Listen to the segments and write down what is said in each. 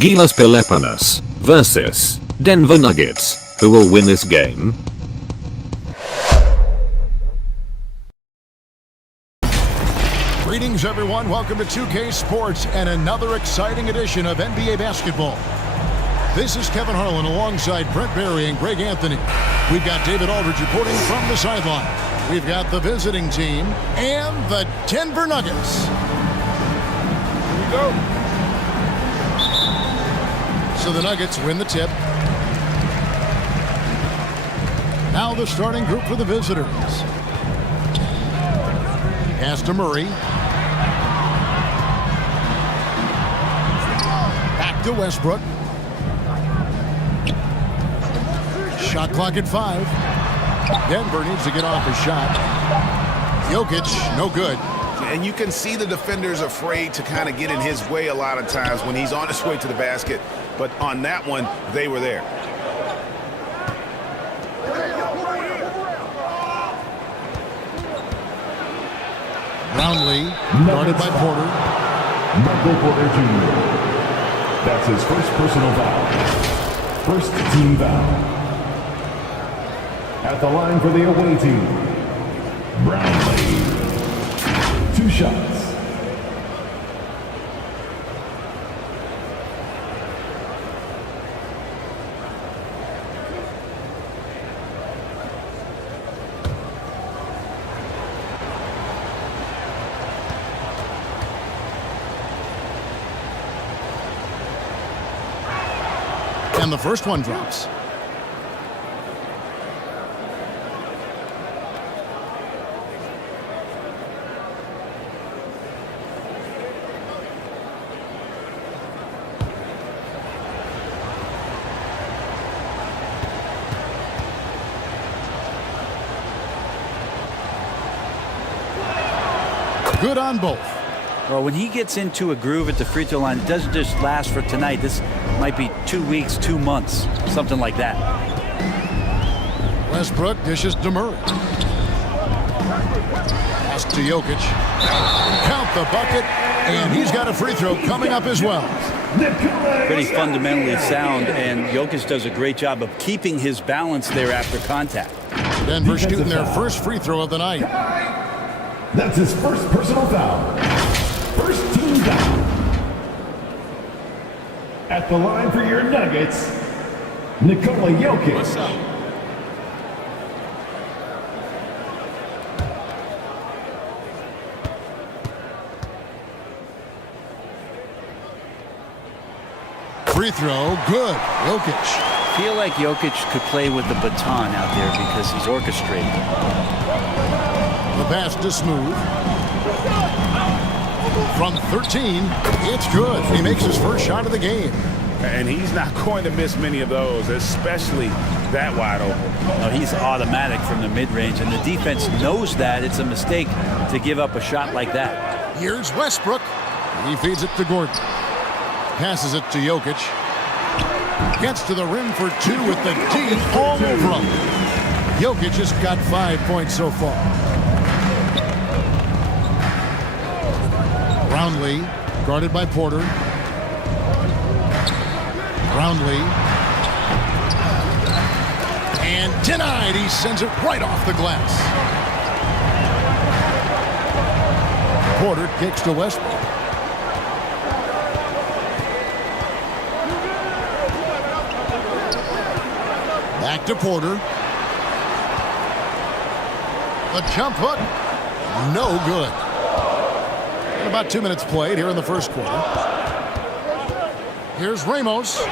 GILAS Pilipinas versus Denver Nuggets. Who will win this game? Greetings everyone, welcome to 2K Sports and another exciting edition of NBA basketball. This is Kevin Harlan alongside Brent Barry and Greg Anthony. We've got David Aldridge reporting from the sideline. We've got the visiting team and the Denver Nuggets. Here we go. So the Nuggets win the tip. Now the starting group for the visitors. Pass to Murray. Back to Westbrook. Shot clock at 5. Denver needs to get off a shot. Jokic, no good. And you can see the defenders afraid to kind of get in his way a lot of times when he's on his way to the basket. But on that one, they were there. Brownlee, guarded by Porter. Michael Porter Jr. That's his first personal foul. First team foul. At the line for the away team, Brownlee. 2 shots. And the first one drops. Good on both. Well, when he gets into a groove at the free throw line, it doesn't just last for tonight. This might be 2 weeks, 2 months, something like that. Westbrook dishes to Murray. Pass to Jokic. Count the bucket, and he's got a free throw coming up as well. Pretty fundamentally sound, and Jokic does a great job of keeping his balance there after contact. Denver shooting their first free throw of the night. That's his first personal foul. First team foul. At the line for your Nuggets, Nikola Jokic. What's up? Free throw, good. Jokic. Feel like Jokic could play with the baton out there because he's orchestrating. The pass to Smooth. From 13, it's good. He makes his first shot of the game. And he's not going to miss many of those, especially that wide open. No, he's automatic from the mid-range, and the defense knows that it's a mistake to give up a shot like that. Here's Westbrook. He feeds it to Gordon. Passes it to Jokic. Gets to the rim for 2 with the D all over him. Jokic just got 5 points so far. Brownlee, guarded by Porter. Brownlee. And denied. He sends it right off the glass. Porter kicks to Westbrook. Back to Porter. The jump hook. No good. And about 2 minutes played here in the first quarter. Here's Ramos.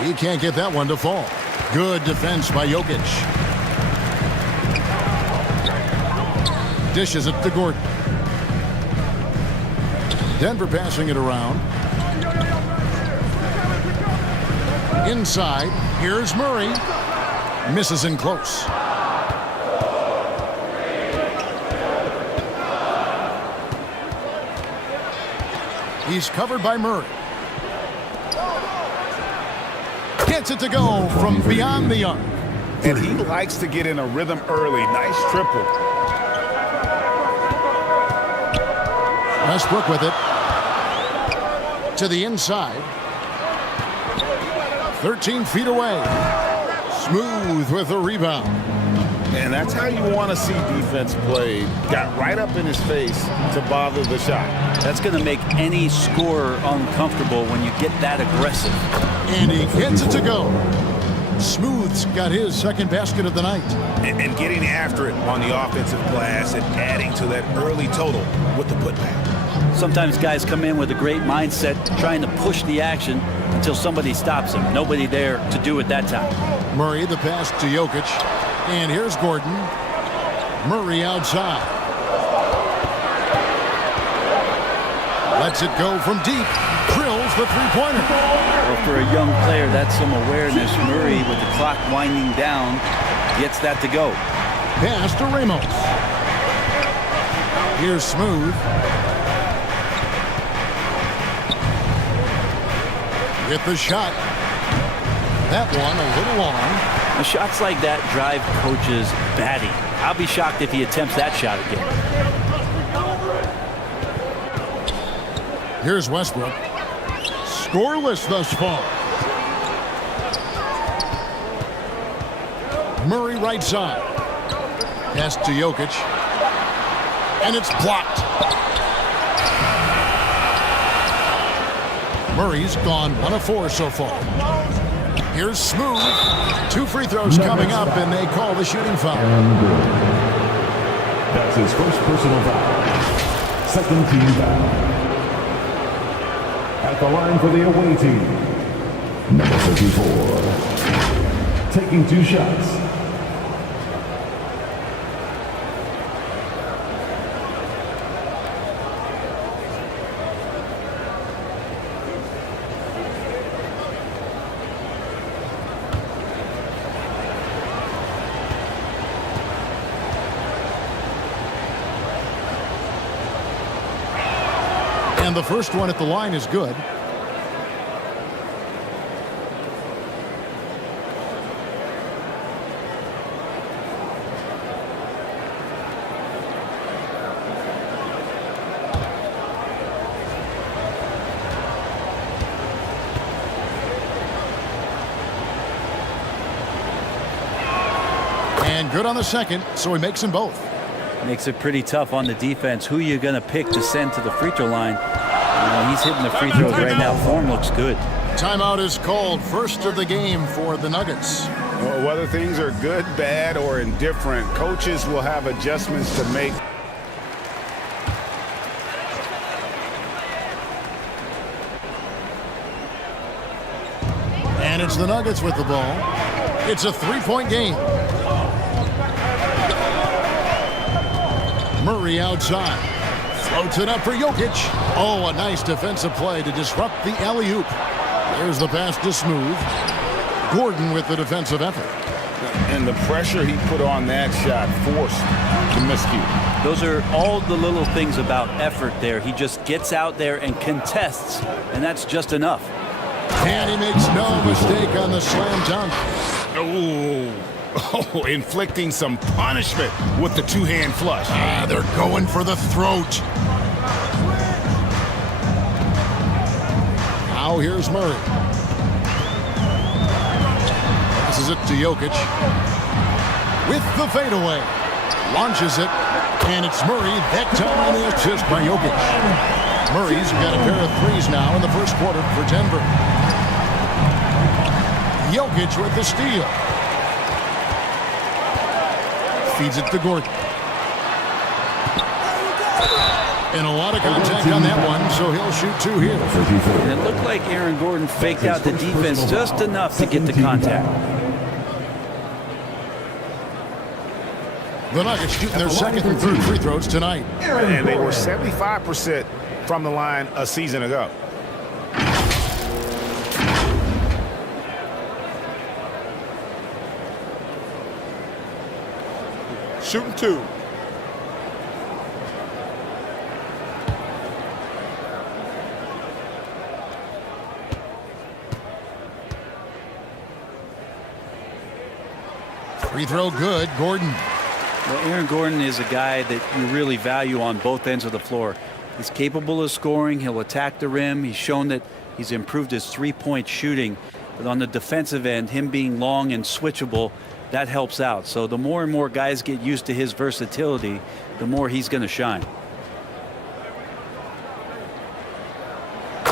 He can't get that one to fall. Good defense by Jokic. Dishes it to Gordon. Denver passing it around. Inside, here's Murray. Misses in close. He's covered by Murray. Gets it to go from beyond the arc. And he likes to get in a rhythm early. Nice triple. Westbrook with it. To the inside. 13 feet away. Smooth with the rebound. And that's how you want to see defense played. Got right up in his face to bother the shot. That's going to make any scorer uncomfortable when you get that aggressive. And he gets it to go. Smooth's got his second basket of the night. And getting after it on the offensive glass and adding to that early total with the putback. Sometimes guys come in with a great mindset trying to push the action until somebody stops them. Nobody there to do it that time. Murray, the pass to Jokic. And here's Gordon. Murray outside. Lets it go from deep. Drills the three-pointer. Well, for a young player, that's some awareness. Murray, with the clock winding down, gets that to go. Pass to Ramos. Here's Smooth. With the shot. That one a little long. Shots like that drive coaches batty. I'll be shocked if he attempts that shot again. Here's Westbrook. Scoreless thus far. Murray right side. Pass to Jokic. And it's blocked. Murray's gone 1 of 4 so far. Here's Smooth. 2 free throws coming up, and they call the shooting foul. That's his first personal foul. Second team foul. At the line for the away team, number 34. Taking 2 shots. And the first one at the line is good. And good on the second, so he makes them both. Makes it pretty tough on the defense. Who you're going to pick to send to the free throw line? He's hitting the free throws right now. Form looks good. Timeout is called. First of the game for the Nuggets. Well, whether things are good, bad, or indifferent, coaches will have adjustments to make. And it's the Nuggets with the ball. It's a 3-point game. Murray outside. Floats it up for Jokic. Oh, a nice defensive play to disrupt the alley-oop. There's the pass to Smooth. Gordon with the defensive effort. And the pressure he put on that shot forced the miscue. Those are all the little things about effort there. He just gets out there and contests, and that's just enough. And he makes no mistake on the slam dunk. Oh, inflicting some punishment with the two-hand flush. They're going for the throat. Now here's Murray. Passes it to Jokic. With the fadeaway. Launches it. And it's Murray. That time the assist by Jokic. Murray's got a pair of threes now in the first quarter for Denver. Jokic with the steal. Feeds it to Gordon. And a lot of contact on that one, so he'll shoot 2 here. And it looked like Aaron Gordon faked out the defense just enough to get the contact. The Nuggets shooting their second and third free throws tonight. And they were 75% from the line a season ago. Shooting 2. Free throw good. Gordon. Well, Aaron Gordon is a guy that you really value on both ends of the floor. He's capable of scoring. He'll attack the rim. He's shown that he's improved his three-point shooting. But on the defensive end, him being long and switchable, that helps out. So the more and more guys get used to his versatility, the more he's going to shine.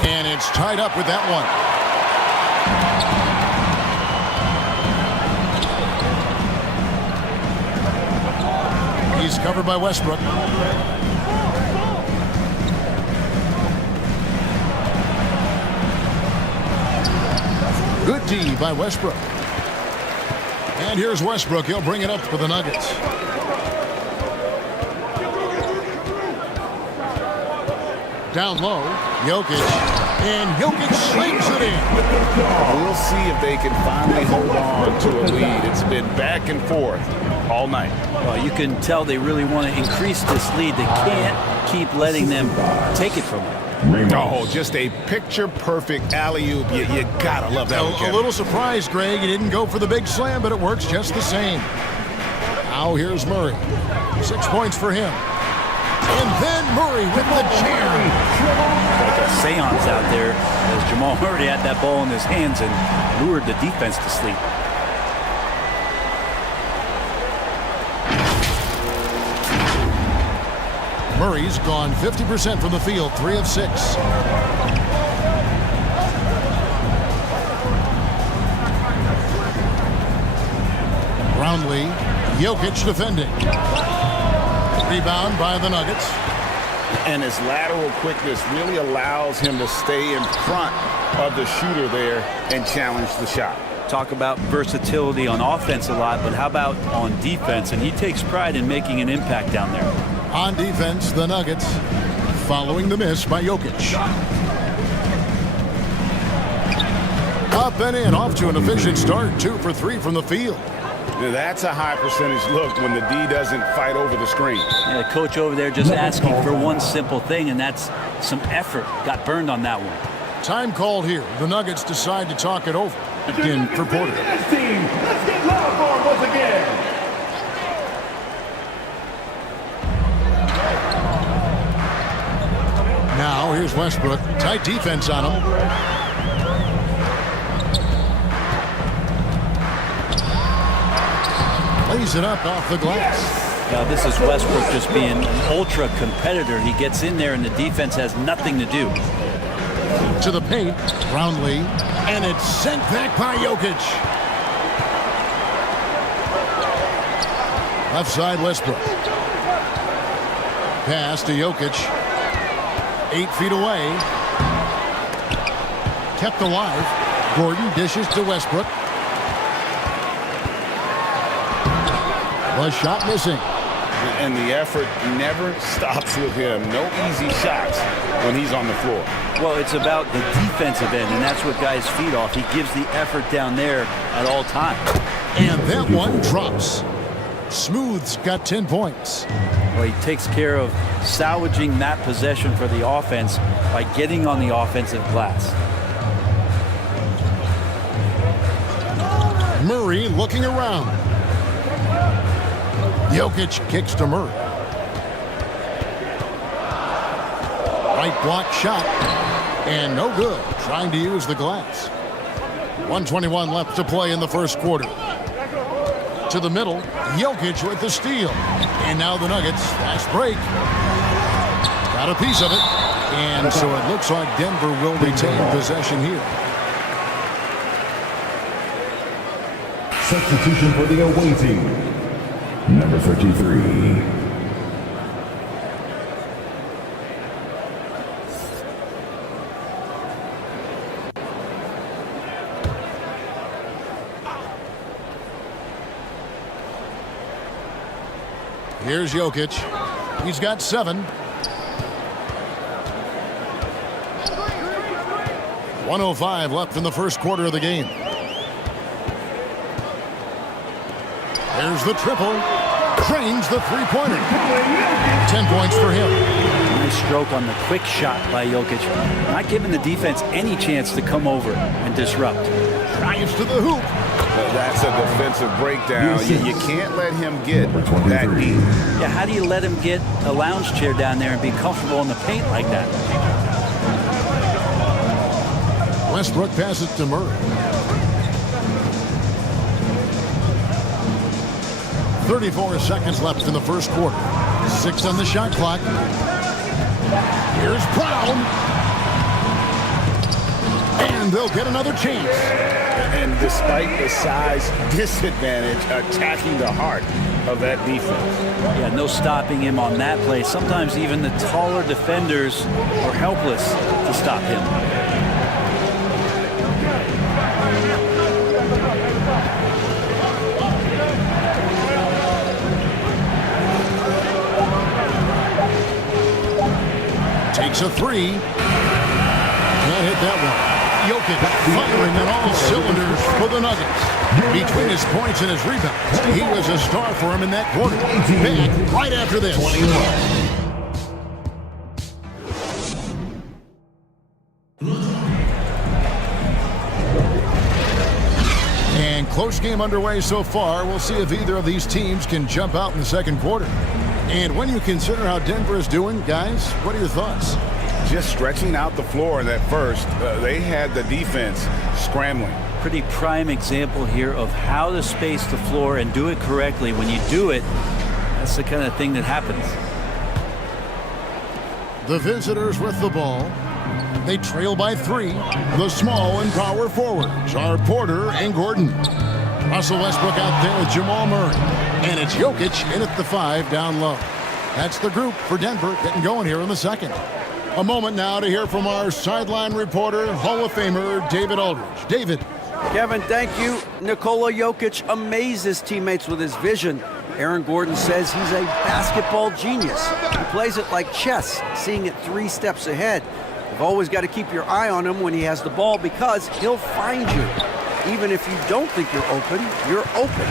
And it's tied up with that one. He's covered by Westbrook. Good D by Westbrook. And here's Westbrook. He'll bring it up for the Nuggets. Down low, Jokic. And Jokic slings it in. We'll see if they can finally hold on to a lead. It's been back and forth all night. Well, you can tell they really want to increase this lead. They can't keep letting them take it from them. Oh, just a picture-perfect alley-oop. You gotta love that one, Kevin. A little surprised, Greg. He didn't go for the big slam, but it works just the same. Now here's Murray. 6 points for him. And then Murray with the jam. Like a seance out there as Jamal Murray had that ball in his hands and lured the defense to sleep. Murray's gone 50% from the field, 3 of 6. Brownlee, Jokic defending. Rebound by the Nuggets. And his lateral quickness really allows him to stay in front of the shooter there and challenge the shot. Talk about versatility on offense a lot, but how about on defense? And he takes pride in making an impact down there. On defense, the Nuggets following the miss by Jokic. Up and in, off to an efficient start. 2 for 3 from the field. That's a high percentage look when the D doesn't fight over the screen. Yeah, the coach over there just asking for one simple thing, and that's some effort. Got burned on that one. Time called here. The Nuggets decide to talk it over. Again for Porter. Let's get loud for him once again. Now here's Westbrook. Tight defense on him. Lays it up off the glass. Now this is Westbrook just being an ultra competitor. He gets in there and the defense has nothing to do. To the paint, Brownlee, and it's sent back by Jokic. Left side, Westbrook. Pass to Jokic. 8 feet away. Kept alive. Gordon dishes to Westbrook. The shot missing. And the effort never stops with him. No easy shots when he's on the floor. Well, it's about the defensive end, and that's what guys feed off. He gives the effort down there at all times. And that one drops. Smooth's got 10 points. Well, he takes care of salvaging that possession for the offense by getting on the offensive glass. Murray looking around. Jokic kicks to Murray. Right block shot. And no good. Trying to use the glass. 1:21 left to play in the first quarter. To the middle. Jokic with the steal. And now the Nuggets. Fast break. Got a piece of it. And so it looks like Denver will retain possession here. Substitution for the away team. Number 33. Here's Jokic. He's got 7. 1:05 left in the first quarter of the game. There's the triple. Drains the three-pointer. 10 points for him. Nice stroke on the quick shot by Jokic. Not giving the defense any chance to come over and disrupt. Drives to the hoop. That's a defensive breakdown. You can't let him get that deep. Yeah, how do you let him get a lounge chair down there and be comfortable in the paint like that? Westbrook passes to Murray. 34 seconds left in the first quarter. 6 on the shot clock. Here's Brown. And they'll get another chance. And despite the size disadvantage, attacking the heart of that defense. Yeah, no stopping him on that play. Sometimes even the taller defenders are helpless to stop him. Takes a three. Can't hit that one. Jokic firing on all cylinders for the Nuggets. Between his points and his rebounds, he was a star for him in that quarter. Back right after this. 21. And close game underway so far. We'll see if either of these teams can jump out in the second quarter. And when you consider how Denver is doing, guys, what are your thoughts? Just stretching out the floor in that first, they had the defense scrambling. Pretty prime example here of how to space the floor and do it correctly. When you do it, that's the kind of thing that happens. The visitors with the ball. They trail by 3. The small and power forwards are Porter and Gordon. Russell Westbrook out there with Jamal Murray. And it's Jokic in at the 5 down low. That's the group for Denver getting going here in the second. A moment now to hear from our sideline reporter, Hall of Famer David Aldridge. David. Kevin, thank you. Nikola Jokic amazes teammates with his vision. Aaron Gordon says he's a basketball genius. He plays it like chess, seeing it 3 steps ahead. You've always got to keep your eye on him when he has the ball because he'll find you. Even if you don't think you're open, you're open.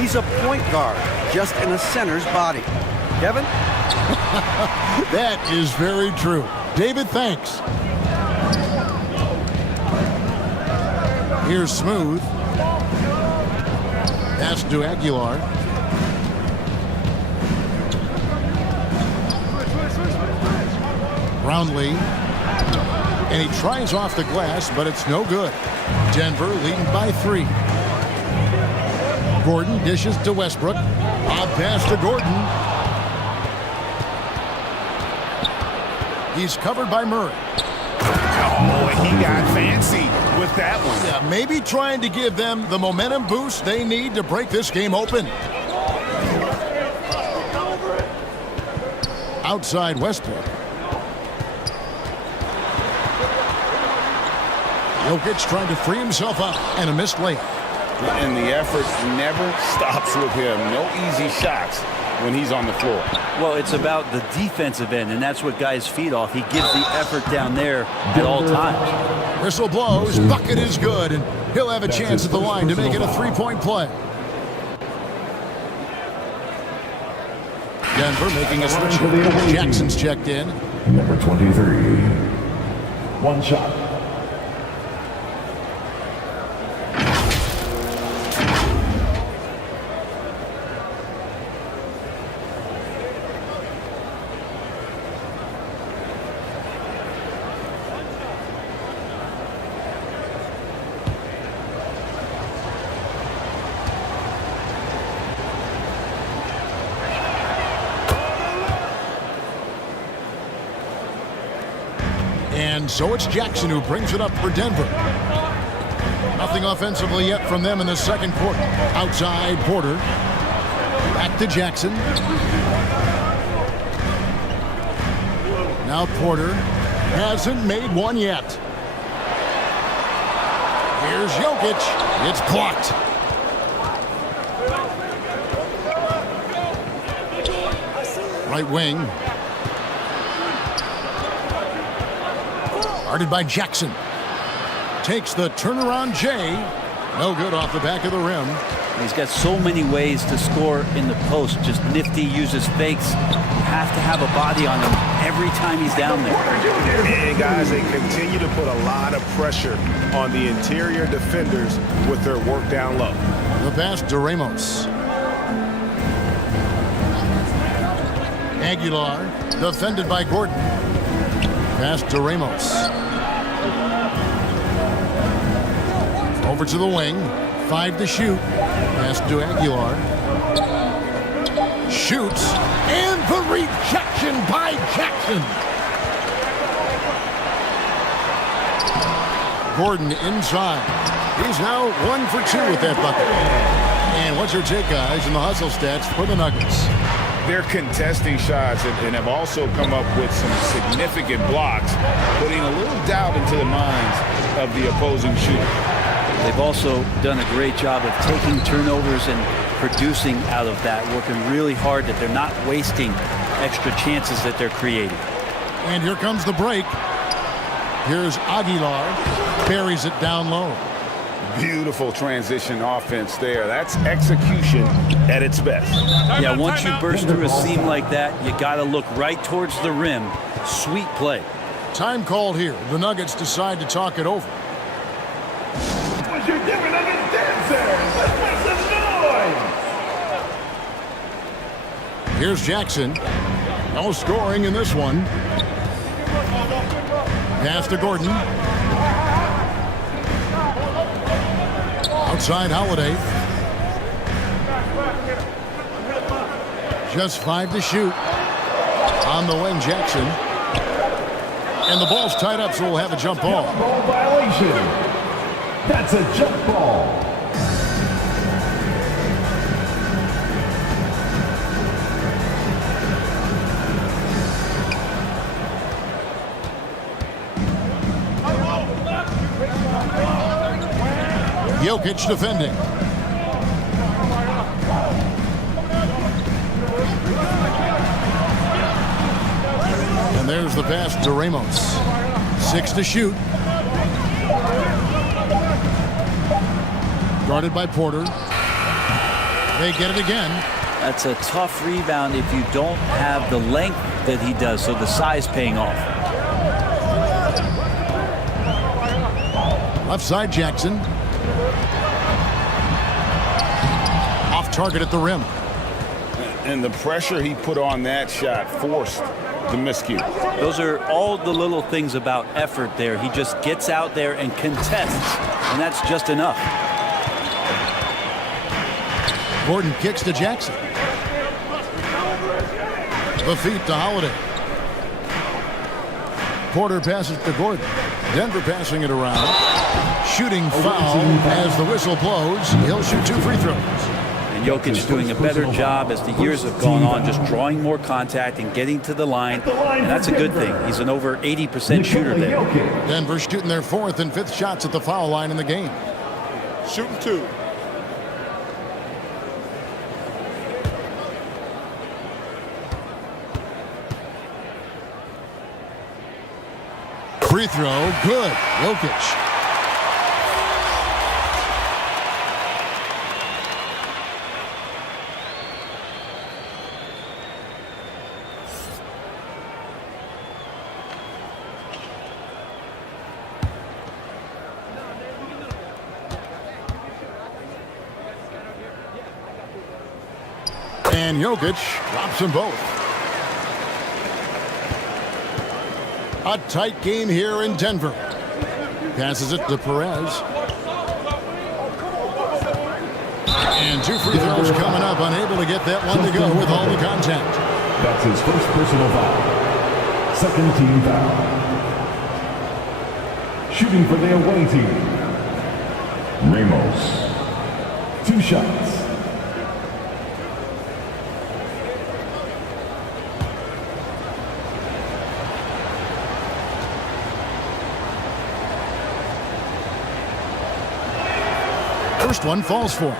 He's a point guard, just in a center's body. Kevin? That is very true. David, thanks. Here's Smooth. Pass to Aguilar. Brownlee. And he tries off the glass, but it's no good. Denver leading by 3. Gordon dishes to Westbrook. Odd pass to Gordon. He's covered by Murray. Oh, he got fancy with that one. Yeah, maybe trying to give them the momentum boost they need to break this game open. Outside Westbrook. Jokic trying to free himself up and a missed layup. And the effort never stops with him. No easy shots when he's on the floor. Well, it's about the defensive end, and that's what guys feed off. He gives the effort down there at all times. Whistle blows, bucket is good, and he'll have a chance at the line to make it a 3-point play. Denver making a switch. Jackson's checked in. Number 23. 1 shot. And so it's Jackson who brings it up for Denver. Nothing offensively yet from them in the second quarter. Outside Porter. Back to Jackson. Now Porter hasn't made one yet. Here's Jokic. It's blocked. Right wing. Guarded by Jackson. Takes the turnaround J. No good off the back of the rim. He's got so many ways to score in the post. Just nifty, uses fakes, have to have a body on him every time he's down there. And guys, they continue to put a lot of pressure on the interior defenders with their work down low. The pass to Ramos. Aguilar, defended by Gordon. Pass to Ramos. Over to the wing. 5 to shoot. Pass to Aguilar. Shoots. And the rejection by Jackson. Gordon inside. He's now 1 for 2 with that bucket. And what's your take, guys, in the hustle stats for the Nuggets? They're contesting shots and have also come up with some significant blocks, putting a little doubt into the minds of the opposing shooter. They've also done a great job of taking turnovers and producing out of that, working really hard that they're not wasting extra chances that they're creating. And here comes the break. Here's Aguilar. Buries it down low. Beautiful transition offense there. That's execution at its best. Yeah, once you burst through a seam like that, you got to look right towards the rim. Sweet play. Time called here. The Nuggets decide to talk it over. What's your different Nuggets dancers? Let's make some noise! Here's Jackson. No scoring in this one. Pass to Gordon. Outside Holiday. Just 5 to shoot. On the wing, Jackson. And the ball's tied up, so we'll have a jump ball. Ball violation. That's a jump ball. Jokic defending. And there's the pass to Ramos. 6 to shoot. Guarded by Porter. They get it again. That's a tough rebound if you don't have the length that he does, so the size paying off. Left side, Jackson. Off target at the rim. And the pressure he put on that shot forced the miscue. Those are all the little things about effort there. He just gets out there and contests, and that's just enough. Gordon kicks to Jackson. The feet to Holiday. Porter passes to Gordon. Denver passing it around. Shooting foul as the whistle blows. He'll shoot 2 free throws. And Jokic doing a better job as the years have gone on, just drawing more contact and getting to the line. And that's a good thing. He's an over 80% shooter there. Denver shooting their 4th and 5th shots at the foul line in the game. Shooting 2. Free throw, good. Jokic. And Jokic drops them both. A tight game here in Denver. Passes it to Perez. And 2 free throws coming up. Unable to get that one to go with all the contact. That's his first personal foul. 2nd team foul. Shooting for the away team. Ramos. 2 shots. First one falls for him.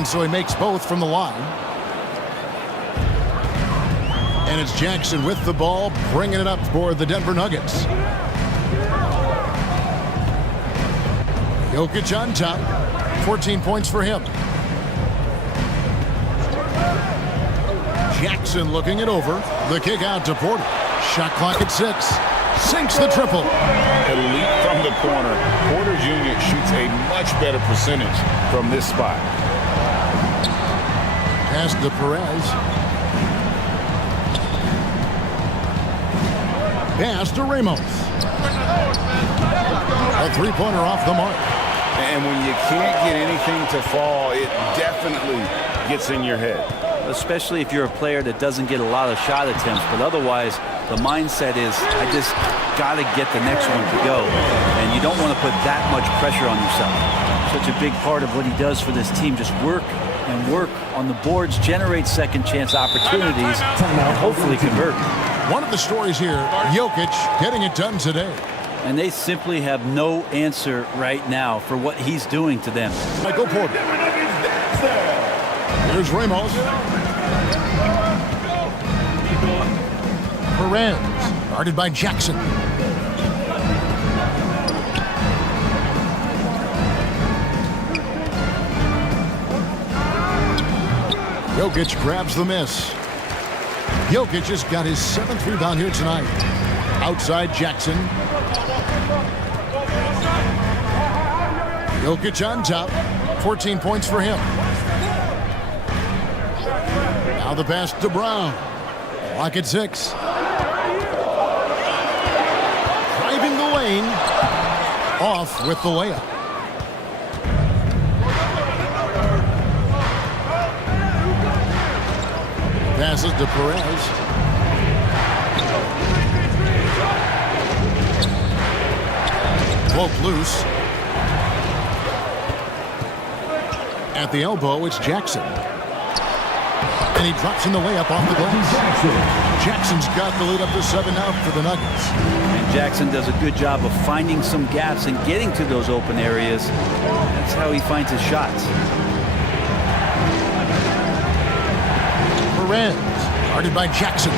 And so he makes both from the line. And it's Jackson with the ball, bringing it up for the Denver Nuggets. Jokic on top. 14 points for him. Jackson looking it over. The kick out to Porter. Shot clock at 6. Sinks the triple. Elite from the corner. Porter Jr. shoots a much better percentage from this spot. Pass to Perez. Pass to Ramos. A three-pointer off the mark. And when you can't get anything to fall, it definitely gets in your head. Especially if you're a player that doesn't get a lot of shot attempts, but otherwise the mindset is, I just got to get the next one to go. And you don't want to put that much pressure on yourself. Such a big part of what he does for this team, just work and work on the boards, generate second chance opportunities, and hopefully convert. One of the stories here, Jokic getting it done today. And they simply have no answer right now for what he's doing to them. Michael Porter. Here's Ramos. Perez, guarded by Jackson. Jokic grabs the miss. Jokic has got his 7th rebound here tonight. Outside Jackson. Jokic on top. 14 points for him. Now the pass to Brown. Clock at 6. Driving the lane. Off with the layup. Passes to Perez. Broke loose. At the elbow, it's Jackson. And he drops in the layup off the glass. Jackson's got the lead up to 7 now for the Nuggets. And Jackson does a good job of finding some gaps and getting to those open areas. That's how he finds his shots. Perez, guarded by Jackson.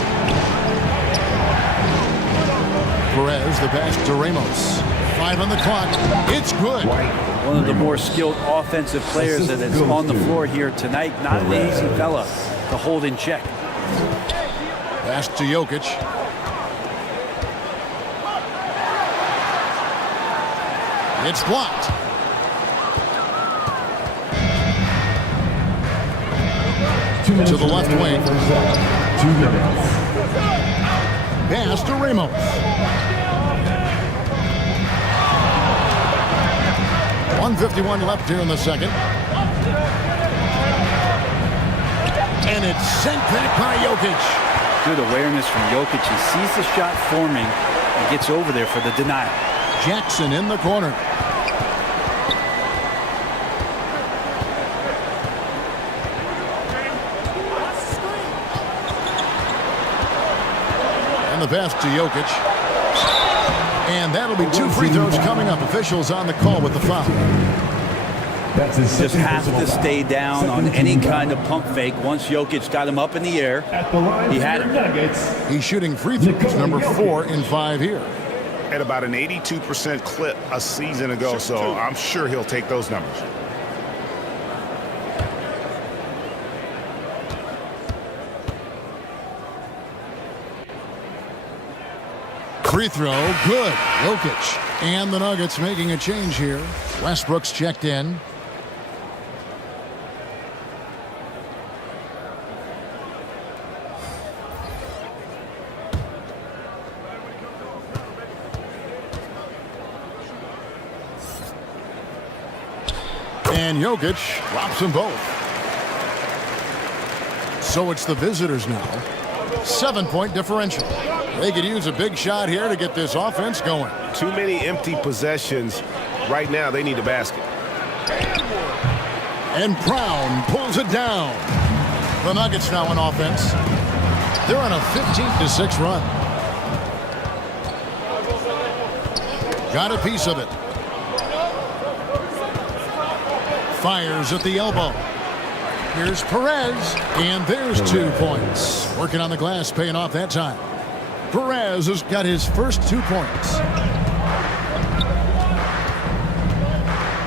Perez, the pass to Ramos. 5 on the clock. It's good. One of the more skilled offensive players that is on the floor here tonight. Not an easy fella to hold in check. Pass to Jokic. It's blocked. To the left wing. 2 minutes. Pass to Ramos. .151 left here in the second. And it's sent back by Jokic. Good awareness from Jokic. He sees the shot forming and gets over there for the denial. Jackson in the corner. And the pass to Jokic. And that'll be 2 free throws coming up. Officials on the call with the foul. Just have to stay down on any kind of pump fake. Once Jokic got him up in the air, he had him. He's shooting free throws, number 4 in 5 here. At about an 82% clip a season ago, so I'm sure he'll take those numbers. Free throw, good. Jokic. And the Nuggets making a change here. Westbrook's checked in. And Jokic drops them both. So it's the visitors now. 7-point differential. They could use a big shot here to get this offense going. Too many empty possessions. Right now, they need a basket. And Brown pulls it down. The Nuggets now on offense. They're on a 15-6 run. Got a piece of it. Fires at the elbow. Here's Perez, and there's 2 points. Working on the glass, paying off that time. Perez has got his first 2 points.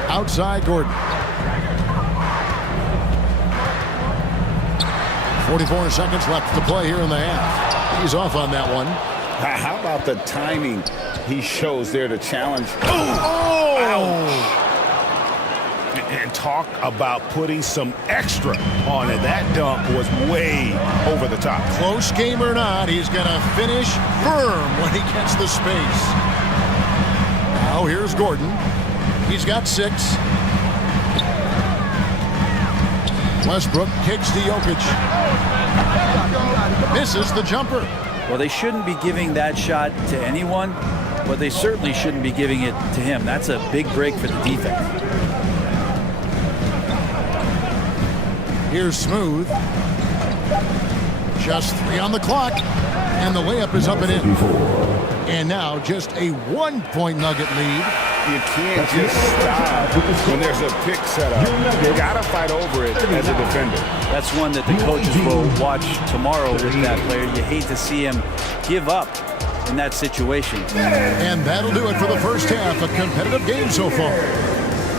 Outside Gordon. 44 seconds left to play here in the half. He's off on that one. How about the timing he shows there to challenge? Oh! Ouch. And talk about putting some extra on it. That dunk was way over the top. Close game or not, he's going to finish firm when he gets the space. Now here's Gordon. He's got 6. Westbrook kicks to Jokic. Misses the jumper. Well, they shouldn't be giving that shot to anyone, but they certainly shouldn't be giving it to him. That's a big break for the defense. Here's Smooth. Just 3 on the clock. And the layup is up and in. And now just a 1-point Nugget lead. You can't just stop when there's a pick set up. You got to fight over it as a defender. That's one that the coaches will watch tomorrow with that player. You hate to see him give up in that situation. And that'll do it for the first half. A competitive game so far.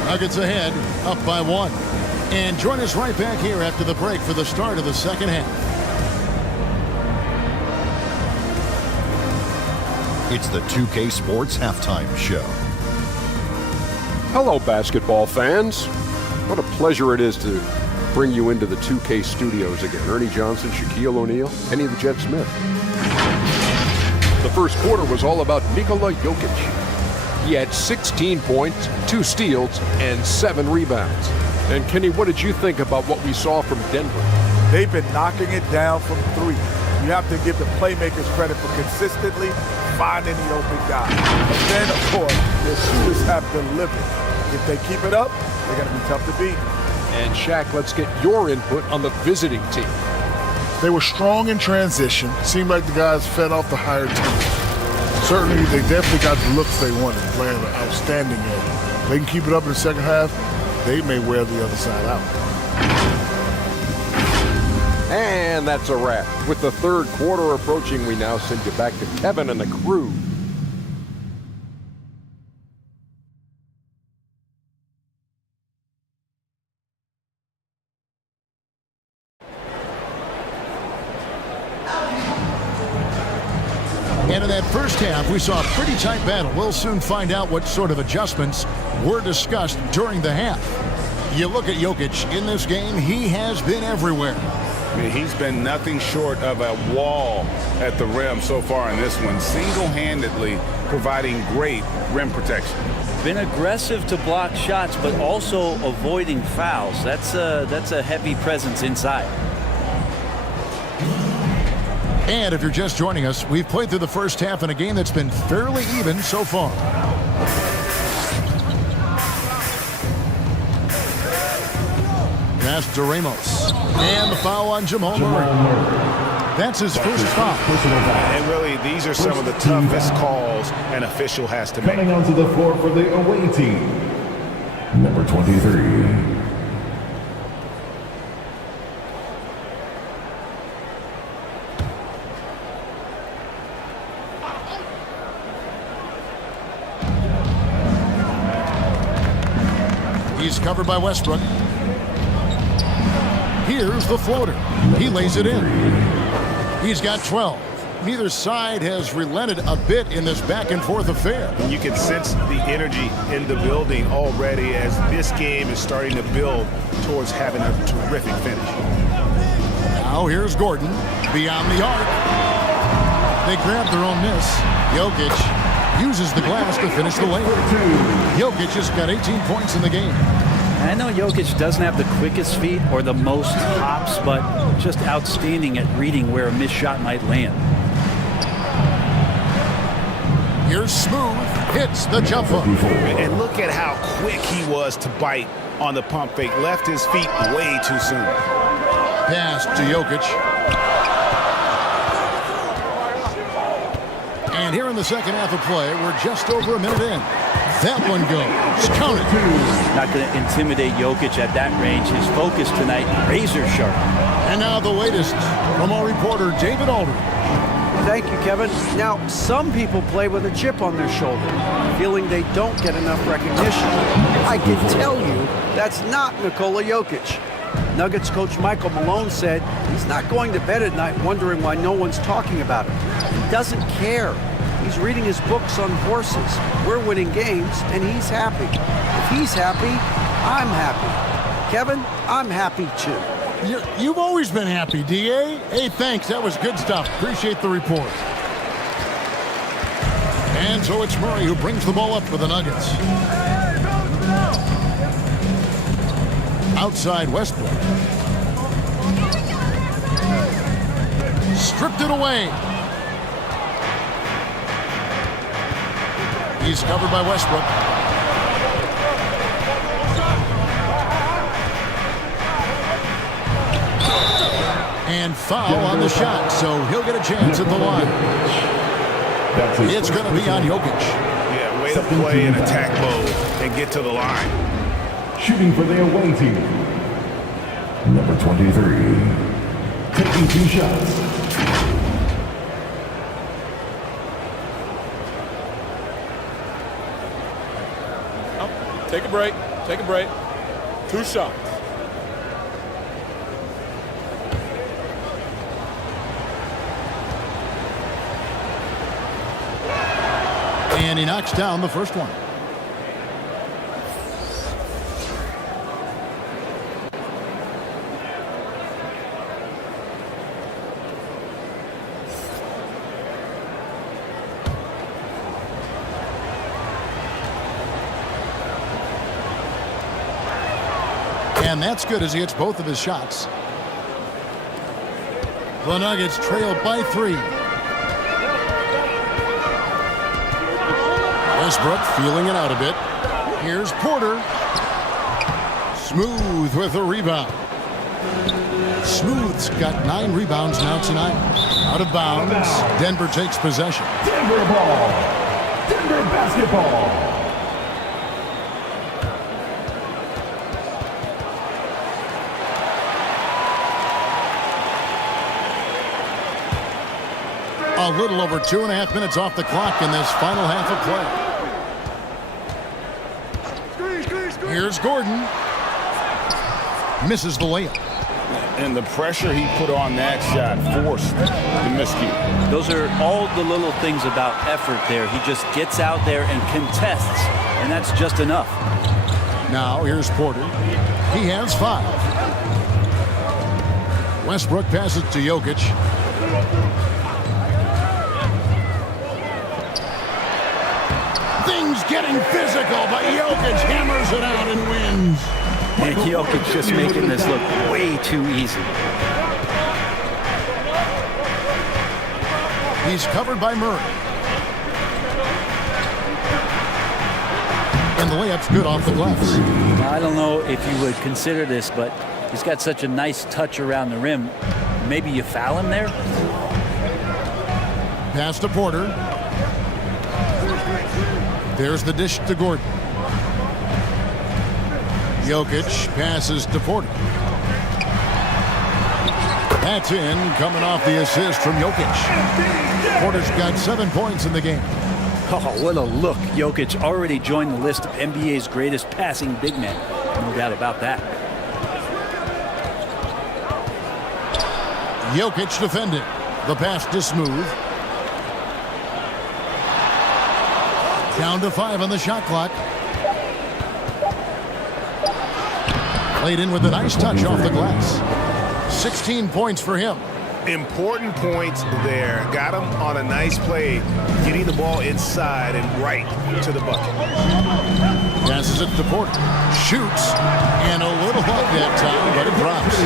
Nuggets ahead, up by 1. And join us right back here after the break for the start of the second half. It's the 2K Sports Halftime Show. Hello, basketball fans. What a pleasure it is to bring you into the 2K studios again. Ernie Johnson, Shaquille O'Neal, Kenny the Jet Smith. The first quarter was all about Nikola Jokic. He had 16 points, 2 steals, and 7 rebounds. And Kenny, what did you think about what we saw from Denver? They've been knocking it down from 3. You have to give the playmakers credit for consistently finding the open guy. And then, of course, the shooters have delivered. If they keep it up, they're going to be tough to beat. And Shaq, let's get your input on the visiting team. They were strong in transition. Seemed like the guys fed off the higher tempo. Certainly, they definitely got the looks they wanted, playing an outstanding game. They can keep it up in the second half, they may wear the other side out. And that's a wrap. With the third quarter approaching, we now send you back to Kevin and the crew. And in that first half, we saw a pretty tight battle. We'll soon find out what sort of adjustments were discussed during the half. You look at Jokic in this game, he has been everywhere. I mean, he's been nothing short of a wall at the rim so far in this one, single-handedly providing great rim protection. Been aggressive to block shots, but also avoiding fouls. That's a heavy presence inside. And if you're just joining us, we've played through the first half in a game that's been fairly even so far. Pass to Ramos. And the foul on Jamal Murray. That's his first foul. And really, these are some of the toughest calls an official has to make. Coming onto the floor for the away team, number 23. He's covered by Westbrook. Here's the floater. He lays it in. He's got 12. Neither side has relented a bit in this back-and-forth affair. And you can sense the energy in the building already as this game is starting to build towards having a terrific finish. Now here's Gordon beyond the arc. They grab their own miss. Jokic uses the glass to finish the layup. Jokic just got 18 points in the game. I know Jokic doesn't have the quickest feet or the most hops, but just outstanding at reading where a missed shot might land. Here's Smooth, hits the jumper. And look at how quick he was to bite on the pump fake. Left his feet way too soon. Pass to Jokic. And here in the second half of play, we're just over a minute in. That one goes. Count it. Not going to intimidate Jokic at that range. His focus tonight, razor sharp. And now the latest from our reporter, David Aldridge. Thank you, Kevin. Now, some people play with a chip on their shoulder, feeling they don't get enough recognition. I can tell you that's not Nikola Jokic. Nuggets coach Michael Malone said he's not going to bed at night wondering why no one's talking about him. He doesn't care. He's reading his books on horses. We're winning games, and he's happy. If he's happy, I'm happy. Kevin, I'm happy too. You've always been happy, D.A. Hey, thanks. That was good stuff. Appreciate the report. And so it's Murray who brings the ball up for the Nuggets. Outside Westbrook. Stripped it away. He's covered by Westbrook. And foul on the shot, so he'll get a chance at the line. It's going to be on Jokic. Yeah, way to play in attack mode and get to the line. Shooting for the away team. Number 23. Taking 2 shots. Take a break. Take a break. 2 shots. And he knocks down the first one. And that's good as he hits both of his shots. The Nuggets trail by 3. Westbrook feeling it out a bit. Here's Porter. Smooth with a rebound. Smooth's got 9 rebounds now tonight. Out of bounds. Denver takes possession. Denver ball. Denver basketball. A little over 2.5 minutes off the clock in this final half of play. Here's Gordon. Misses the layup. And the pressure he put on that shot forced the miscue. Those are all the little things about effort there. He just gets out there and contests, and that's just enough. Now here's Porter. He has 5. Westbrook passes to Jokic. Things getting physical, but Jokic hammers it out and wins. And Jokic just making this look way too easy. He's covered by Murray. And the layup's good off the glass. Now, I don't know if you would consider this, but he's got such a nice touch around the rim. Maybe you foul him there? Pass to Porter. There's the dish to Gordon. Jokic passes to Porter. That's in, coming off the assist from Jokic. Porter's got 7 points in the game. Oh, what a look. Jokic already joined the list of NBA's greatest passing big men. No doubt about that. Jokic defending. The pass to Smooth. Down to 5 on the shot clock. Played in with a nice touch off the glass. 16 points for him. Important points there. Got him on a nice play, getting the ball inside and right to the bucket. Passes it to Porter. Shoots. And a little luck that time, but it drops.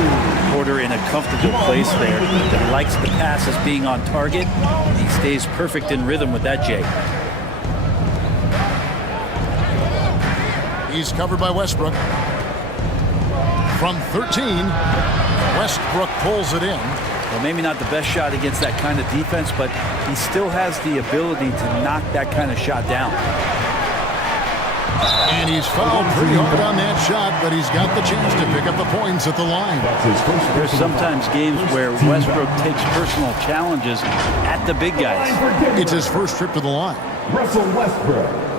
Porter in a comfortable place there. He likes the passes being on target. He stays perfect in rhythm with that, Jay. He's covered by Westbrook. From 13, Westbrook pulls it in. Well, maybe not the best shot against that kind of defense, but he still has the ability to knock that kind of shot down. And he's fouled pretty hard on that shot, but he's got the chance to pick up the points at the line. There's sometimes games where Westbrook takes personal challenges at the big guys. It's his first trip to the line. Russell Westbrook.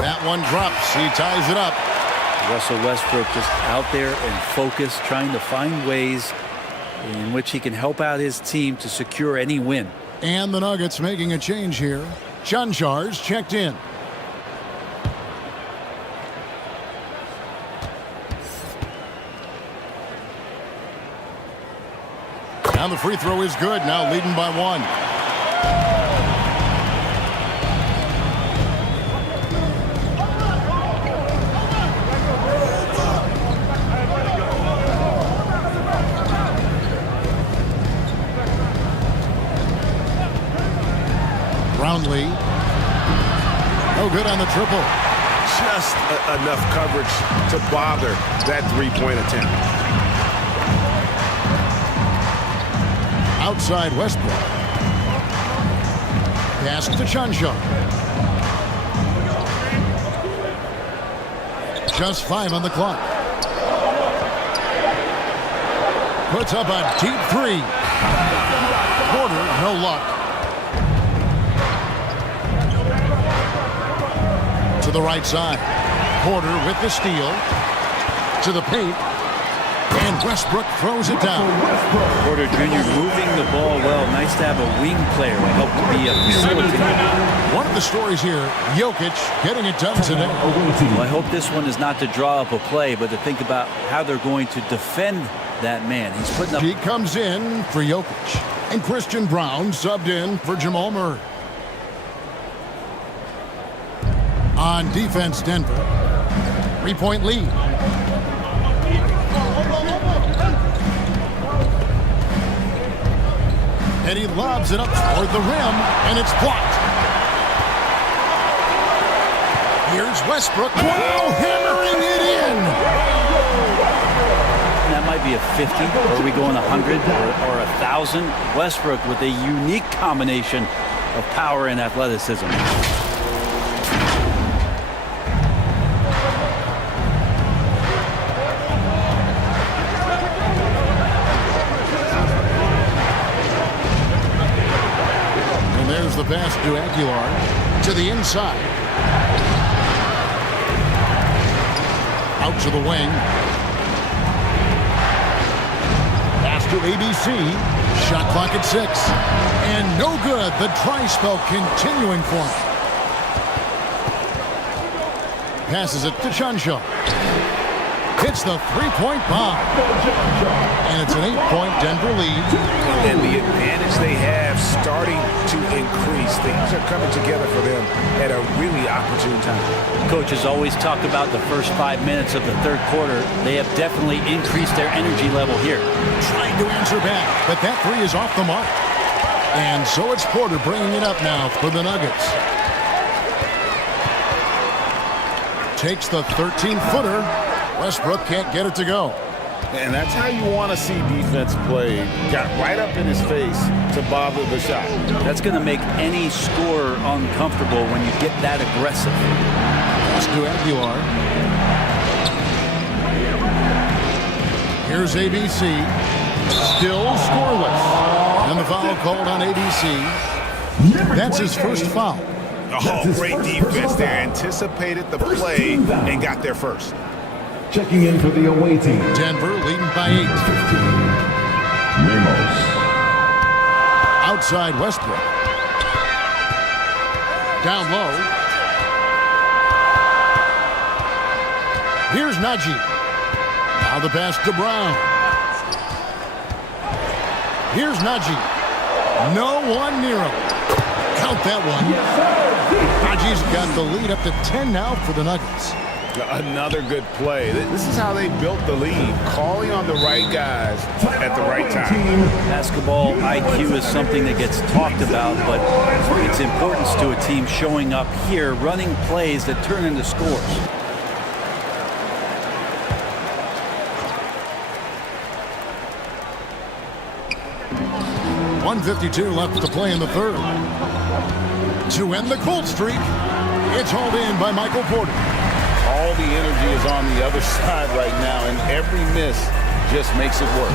That one drops. He ties it up. Russell Westbrook just out there and focused, trying to find ways in which he can help out his team to secure any win. And the Nuggets making a change here. Chanchar's checked in. Now the free throw is good. Now leading by 1. Brownlee. No good on the triple. Just enough coverage to bother that three-point attempt. Outside Westbrook. Pass to Chanchan. Just 5 on the clock. Puts up a deep 3. Porter, no luck. To the right side. Porter with the steal. To the paint. And Westbrook throws it down. Porter Jr. moving the ball well. Nice to have a wing player to help to be a facilitator. One of the stories here, Jokic getting it done today. Well, I hope this one is not to draw up a play, but to think about how they're going to defend that man. He's putting up. He comes in for Jokic. And Christian Brown subbed in for Jamal Murray. On defense, Denver. 3-point lead. And he lobs it up toward the rim, and it's blocked. Here's Westbrook. Wow, hammering it in. That might be a 50, or are we going 100 or 1,000? Westbrook with a unique combination of power and athleticism. The pass to Aguilar to the inside. Out to the wing. Pass to ABC. Shot clock at 6. And no good. The dry spell continuing for him. Passes it to Chanchan. Hits the 3-point bomb. And it's an 8-point Denver lead. And the advantage they have starting to increase. Things are coming together for them at a really opportune time. Coaches always talk about the first 5 minutes of the third quarter. They have definitely increased their energy level here. Trying to answer back, but that 3 is off the mark. And so it's Porter bringing it up now for the Nuggets. Takes the 13-footer. Westbrook can't get it to go. And that's how you want to see defense play. Got right up in his face to bother the shot. That's going to make any scorer uncomfortable when you get that aggressive. Pass to Aguilar. Here's ABC. Still scoreless. And the foul called on ABC. That's his first foul. Oh, great defense there. Anticipated the play and got there first. Checking in for the away team. Denver leading by 8. Ramos. Outside Westbrook. Down low. Here's Najee. Now the pass to Brown. Here's Najee. No one near him. Count that one. Najee's got the lead up to 10 now for the Nuggets. Another good play. This is how they built the lead, calling on the right guys at the right time. Basketball IQ is something that gets talked about, but its importance to a team showing up here, running plays that turn into scores. .152 left to play in the third. To end the cold streak, it's hauled in by Michael Porter. All the energy is on the other side right now, and every miss just makes it work.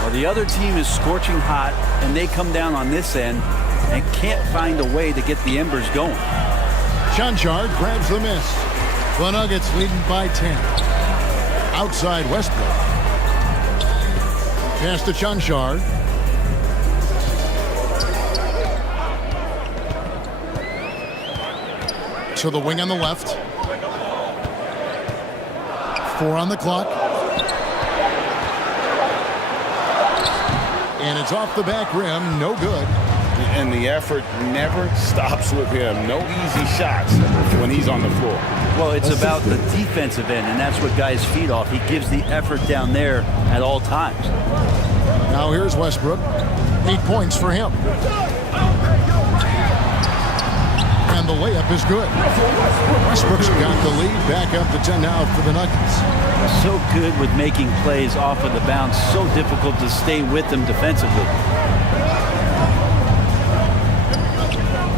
Well, the other team is scorching hot, and they come down on this end and can't find a way to get the embers going. Chanchard grabs the miss. The Nuggets leading by 10. Outside Westbrook. Pass to Chanchard. To the wing on the left. 4 on the clock. And it's off the back rim, no good. And the effort never stops with him. No easy shots when he's on the floor. Well, it's about the defensive end, and that's what guys feed off. He gives the effort down there at all times. Now here's Westbrook. 8 points for him. And the layup is good. Westbrook's got the lead back up to 10 now for the Nuggets. So good with making plays off of the bounce. So difficult to stay with them defensively.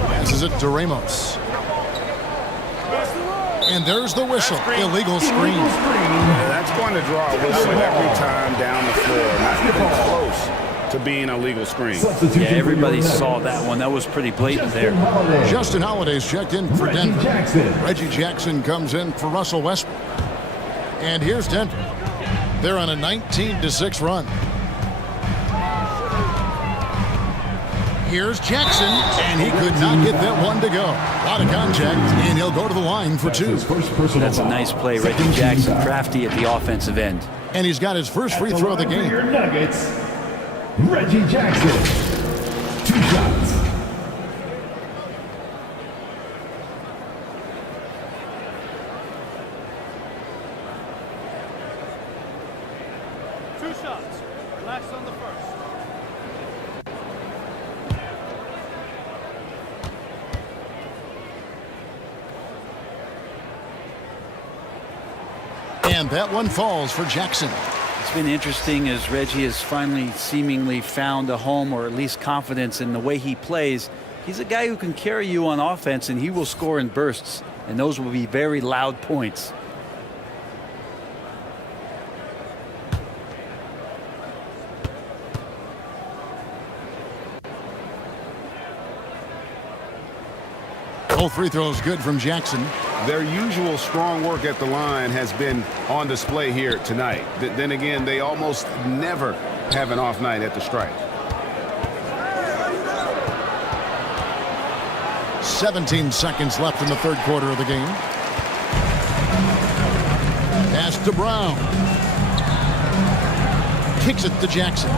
Passes it to Ramos. And there's the whistle. Illegal screen. Yeah, that's going to draw a whistle every time down the floor. Not even close to being a legal screen. Yeah, everybody saw that one. That was pretty blatant there. Justin Holiday's checked in for Denver. Reggie Jackson comes in for Russell Westbrook. And here's Denver. They're on a 19-6 run. Here's Jackson, and he could not get that one to go. A lot of contact, and he'll go to the line for 2. That's a nice play. Reggie Jackson, crafty at the offensive end. And he's got his first free throw of the game. Nuggets, Reggie Jackson. 2 shots. Relax on the first. And that one falls for Jackson. It's been interesting as Reggie has finally seemingly found a home, or at least confidence in the way he plays. He's a guy who can carry you on offense, and he will score in bursts, and those will be very loud points. Both free throws good from Jackson. Their usual strong work at the line has been on display here tonight. Then again, they almost never have an off night at the stripe. 17 seconds left in the third quarter of the game. Pass to Brown. Kicks it to Jackson.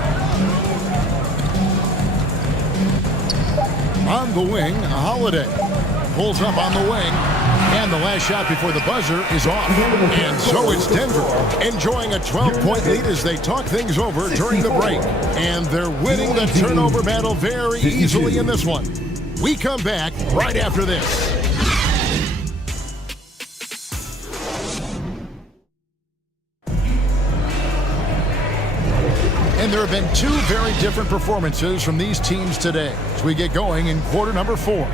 On the wing, Holiday pulls up on the wing. And the last shot before the buzzer is off. And so it's Denver enjoying a 12-point lead as they talk things over during the break. And they're winning the turnover battle very easily in this one. We come back right after this. And there have been 2 very different performances from these teams today as we get going in quarter number 4.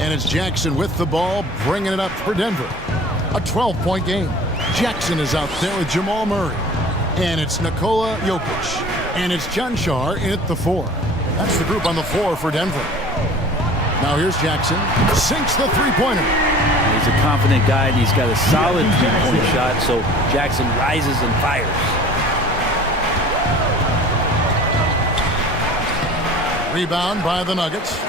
And it's Jackson with the ball, bringing it up for Denver. A 12-point game. Jackson is out there with Jamal Murray. And it's Nikola Jokic. And it's Chanchard in at the 4. That's the group on the floor for Denver. Now here's Jackson. Sinks the three-pointer. He's a confident guy, and he's got a solid three-point shot, so Jackson rises and fires. Rebound by the Nuggets.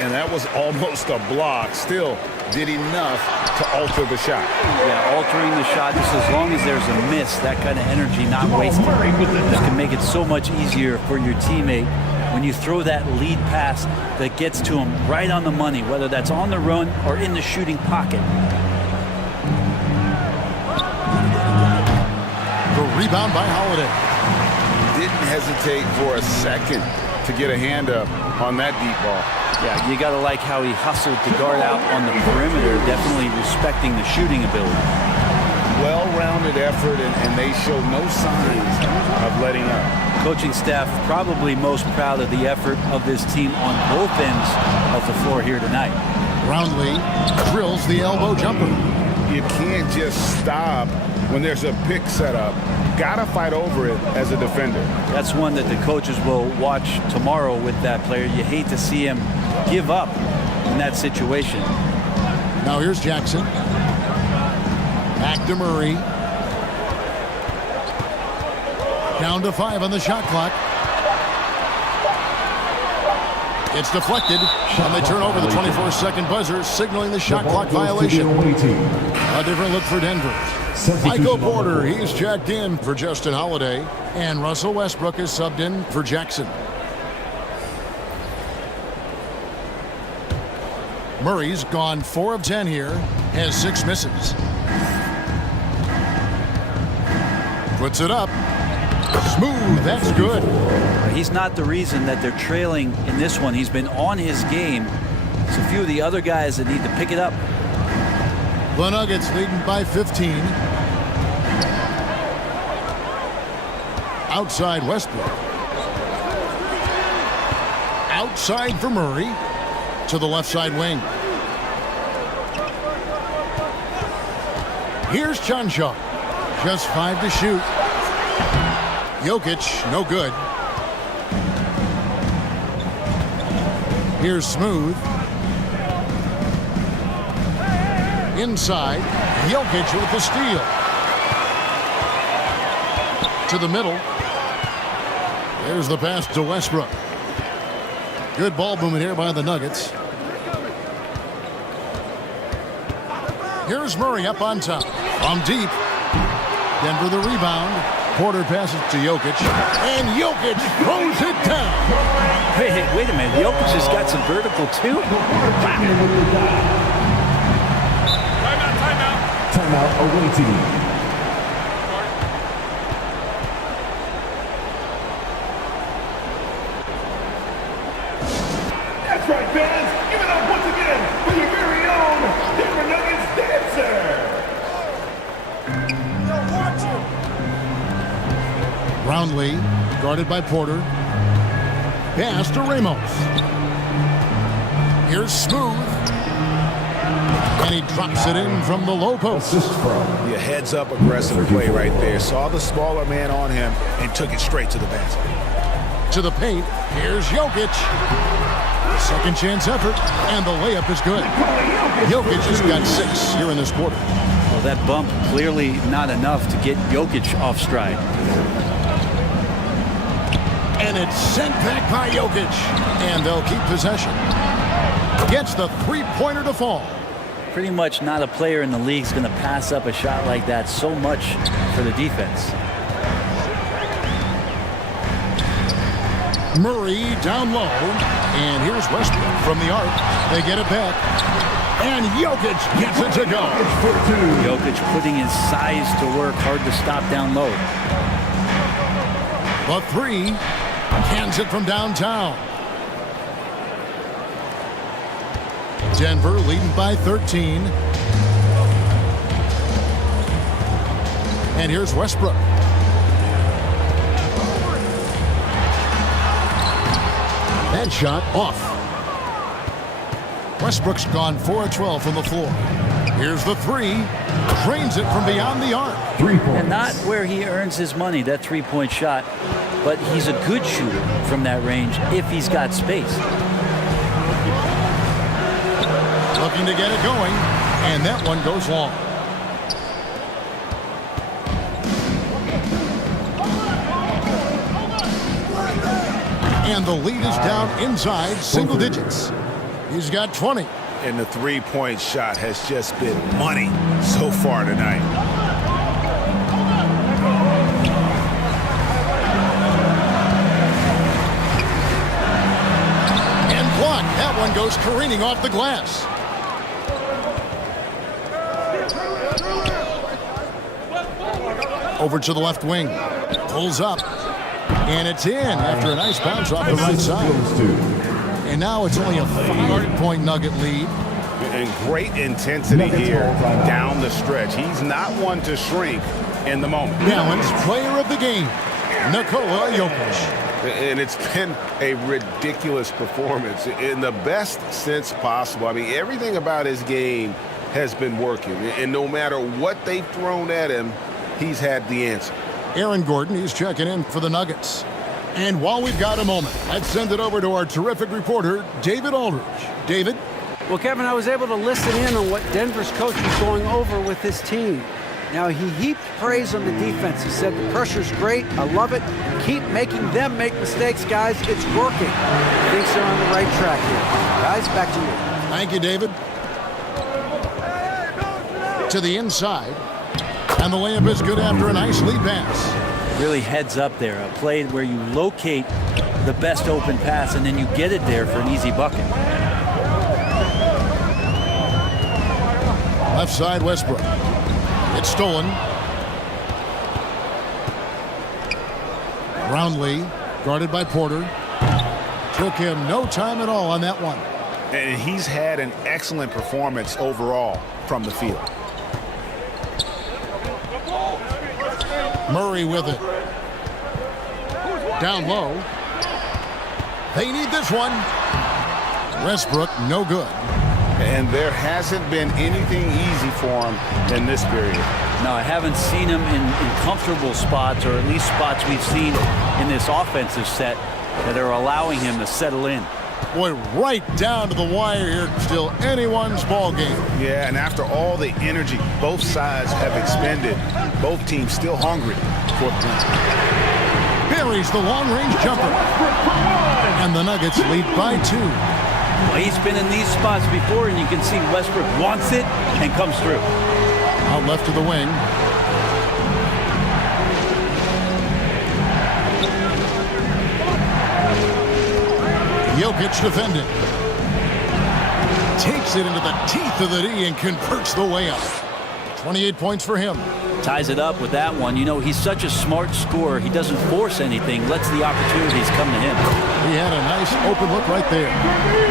And that was almost a block. Still did enough to alter the shot. Yeah, altering the shot, just as long as there's a miss, that kind of energy not wasted. This can make it so much easier for your teammate when you throw that lead pass that gets to him right on the money, whether that's on the run or in the shooting pocket. The rebound by Holiday. Didn't hesitate for a second to get a hand up on that deep ball. Yeah, you got to like how he hustled to guard out on the perimeter, definitely respecting the shooting ability. Well-rounded effort, and they show no signs of letting up. Coaching staff probably most proud of the effort of this team on both ends of the floor here tonight. Brownlee drills the elbow jumper. You can't just stop when there's a pick set up. Gotta fight over it as a defender. That's one that the coaches will watch tomorrow with that player. You hate to see him give up in that situation. Now here's Jackson. Back to Murray. Down to 5 on the shot clock. It's deflected, and they turn over the 24-second buzzer, signaling the shot clock violation. A different look for Denver. Michael Porter, he's checked in for Justin Holiday, and Russell Westbrook is subbed in for Jackson. Murray's gone 4 of 10 here, has 6 misses. Puts it up. Smooth, that's good. He's not the reason that they're trailing in this one. He's been on his game. It's a few of the other guys that need to pick it up. The Nuggets leading by 15. Outside Westbrook. Outside for Murray. To the left side wing. Here's Chanshaw. Just 5 to shoot. Jokic, no good. Here's Smooth. Inside, Jokic with the steal. To the middle. There's the pass to Westbrook. Good ball movement here by the Nuggets. Here's Murray up on top. From deep. Denver the rebound. Porter passes to Jokic. And Jokic throws it down. Hey, wait a minute. Jokic has got some vertical too? Wow. Timeout away team. That's right, fans. Give it up once again for your very own Denver Nuggets dancer. Brownlee, guarded by Porter. Pass to Ramos. Here's Smooth. And he drops it in from the low post. Your heads-up aggressive play right there. Saw the smaller man on him and took it straight to the basket. To the paint. Here's Jokic. The second chance effort. And the layup is good. Jokic has got 6 here in this quarter. Well, that bump clearly not enough to get Jokic off stride. And it's sent back by Jokic. And they'll keep possession. Gets the three-pointer to fall. Pretty much not a player in the league is going to pass up a shot like that so much for the defense. Murray down low. And here's Westbrook from the arc. They get it back. And Jokic gets it to go. Jokic putting his size to work. Hard to stop down low. The 3. Cans it from downtown. Denver leading by 13. And here's Westbrook. That shot off. Westbrook's gone 4 of 12 from the floor. Here's the 3. Drains it from beyond the arc. 3 points. And not where he earns his money, that three-point shot. But he's a good shooter from that range if he's got space. Looking to get it going. And that one goes long. And the lead is down inside single digits. He's got 20. And the three-point shot has just been money so far tonight. one goes careening off the glass. Over to the left wing. Pulls up. And it's in after a nice bounce off the right side. And now it's only a 5-point Nugget lead. And great intensity here down the stretch. He's not one to shrink in the moment. Balanced player of the game, Nikola Jokic. And it's been a ridiculous performance in the best sense possible. I mean, everything about his game has been working. And no matter what they've thrown at him, he's had the answer. Aaron Gordon, he's checking in for the Nuggets. And while we've got a moment, let's send it over to our terrific reporter, David Aldridge. David? Well, Kevin, I was able to listen in on what Denver's coach was going over with his team. Now, he heaped praise on the defense. He said the pressure's great. I love it. Keep making them make mistakes, guys. It's working. He thinks they're on the right track here. Guys, back to you. Thank you, David. To the inside. And the layup is good after a nice lead pass. Really heads up there. A play where you locate the best open pass and then you get it there for an easy bucket. Left side, Westbrook. It's stolen. Brownlee, guarded by Porter. Took him no time at all on that one. And he's had an excellent performance overall from the field. Murray with it. Down low. They need this one. Westbrook, no good. And there hasn't been anything easy for him in this period. No, I haven't seen him in comfortable spots, or at least spots we've seen in this offensive set that are allowing him to settle in. Boy, right down to the wire here. Still anyone's ball game. Yeah, and after all the energy both sides have expended, both teams still hungry for the win. Buries the long-range jumper. And the Nuggets lead by 2. Well, he's been in these spots before, and you can see Westbrook wants it and comes through. Out left to the wing. Jokic defending. Takes it into the teeth of the D and converts the way up. 28 points for him. Ties it up with that one. You know, he's such a smart scorer. He doesn't force anything, lets the opportunities come to him. He had a nice open look right there.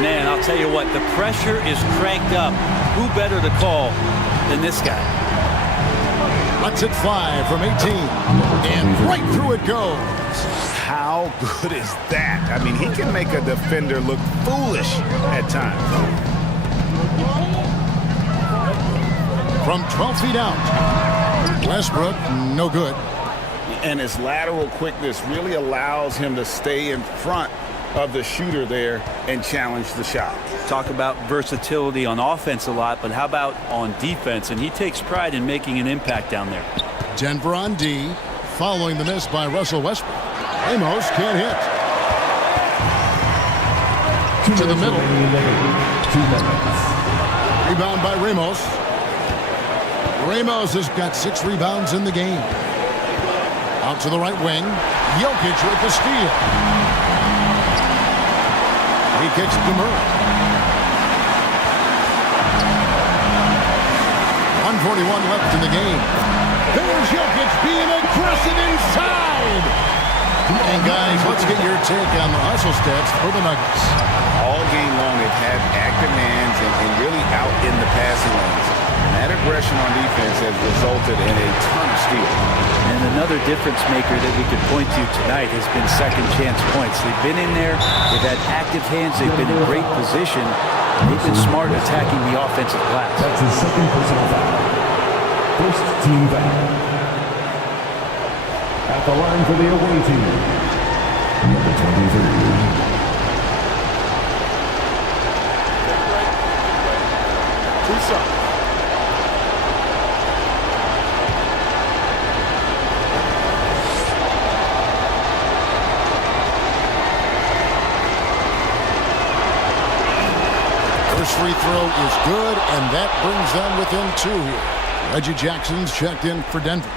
Man, I'll tell you what, the pressure is cranked up. Who better to call than this guy? Let's it fly from 18. And right through it goes. How good is that? I mean, he can make a defender look foolish at times. From 12 feet out. Westbrook, no good. And his lateral quickness really allows him to stay in front of the shooter there and challenge the shot. Talk about versatility on offense a lot, but how about on defense? And he takes pride in making an impact down there. Denver on D, following the miss by Russell Westbrook. Amos can't hit. To the middle. Rebound by Ramos. Ramos has got 6 rebounds in the game. Out to the right wing. Jokic with the steal. He kicks to Murray. 1:41 left in the game. There's Jokic being aggressive inside. And guys, let's get your take on the hustle stats for the Nuggets. All game long, they've had active hands and really out in the passing lanes. That aggression on defense has resulted in a ton of steals. And another difference maker that we could point to tonight has been second chance points. They've been in there, they've had active hands, they've been in great position. They've been smart attacking the offensive glass. That's his second personal foul. First team foul. At the line for the away team, number 23. First free throw is good, and that brings them within 2 here. Reggie Jackson's checked in for Denver.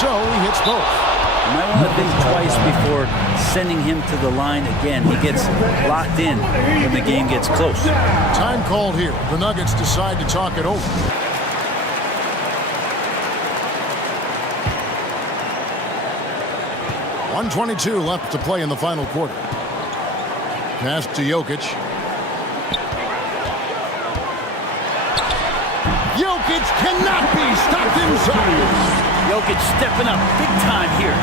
so he hits both. You might want to think twice before sending him to the line again. He gets locked in when the game gets close. Time called here. The Nuggets decide to talk it over. .122 left to play in the final quarter. Pass to Jokic. Jokic cannot be stopped inside. Jokic stepping up big time here.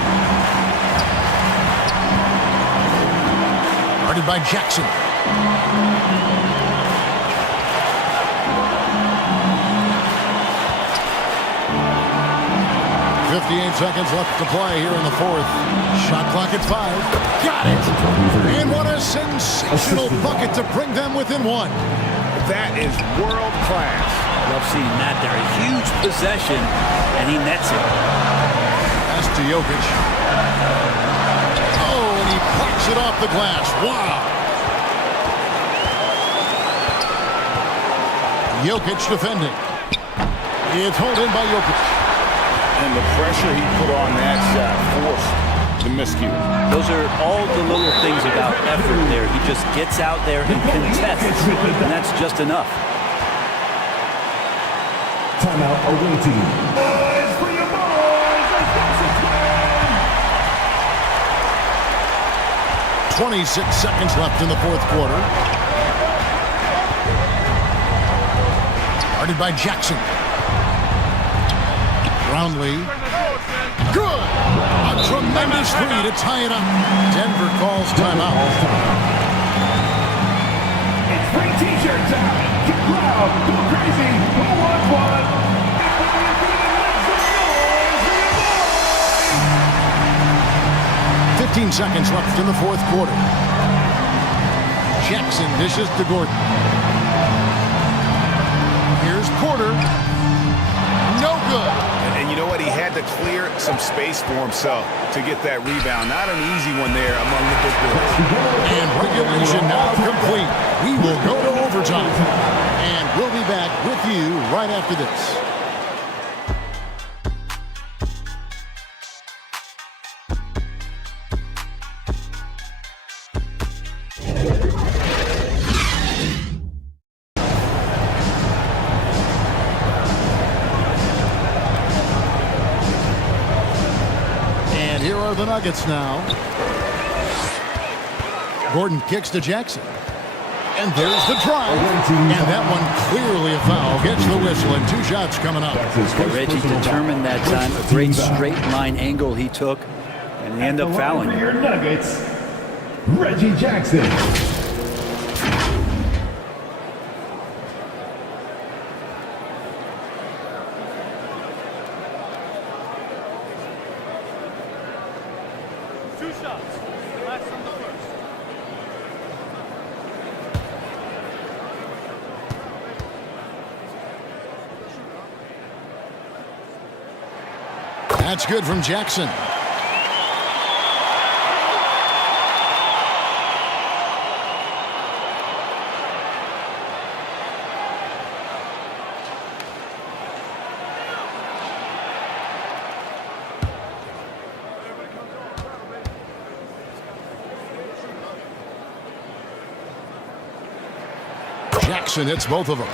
Guarded by Jackson. .58 seconds left to play here in the fourth. Shot clock at 5. Got it! And what a sensational bucket to bring them within one. That is world class. Love seeing that there. A huge possession, and he nets it. Pass to Jokic. Oh, and he plucks it off the glass. Wow! Jokic defending. It's held in by Jokic. And the pressure he put on that shot forced the miscue. Those are all the little things about effort there. He just gets out there and contests, and that's just enough. Timeout awaiting. Boys, for your boys, let's go some 26 seconds left in the fourth quarter. Guarded by Jackson. Brownlee. Good! A tremendous three to tie it up. Denver calls timeout. It's free t-shirt time. Get loud, go crazy. Who wants one? 15 seconds left in the fourth quarter. Jackson dishes to Gordon. Here's Porter. No good. And you know what? He had to clear some space for himself to get that rebound. Not an easy one there among the big boys. And regulation now complete. We will go to overtime. And we'll be back with you right after this. The Nuggets now. Gordon kicks to Jackson. And there's the drive. And that one clearly a foul. Gets the whistle and 2 shots coming up. Reggie determined that time. A great straight line angle he took. And he ended up fouling. For your Nuggets, Reggie Jackson. That's good from Jackson. Jackson hits both of them.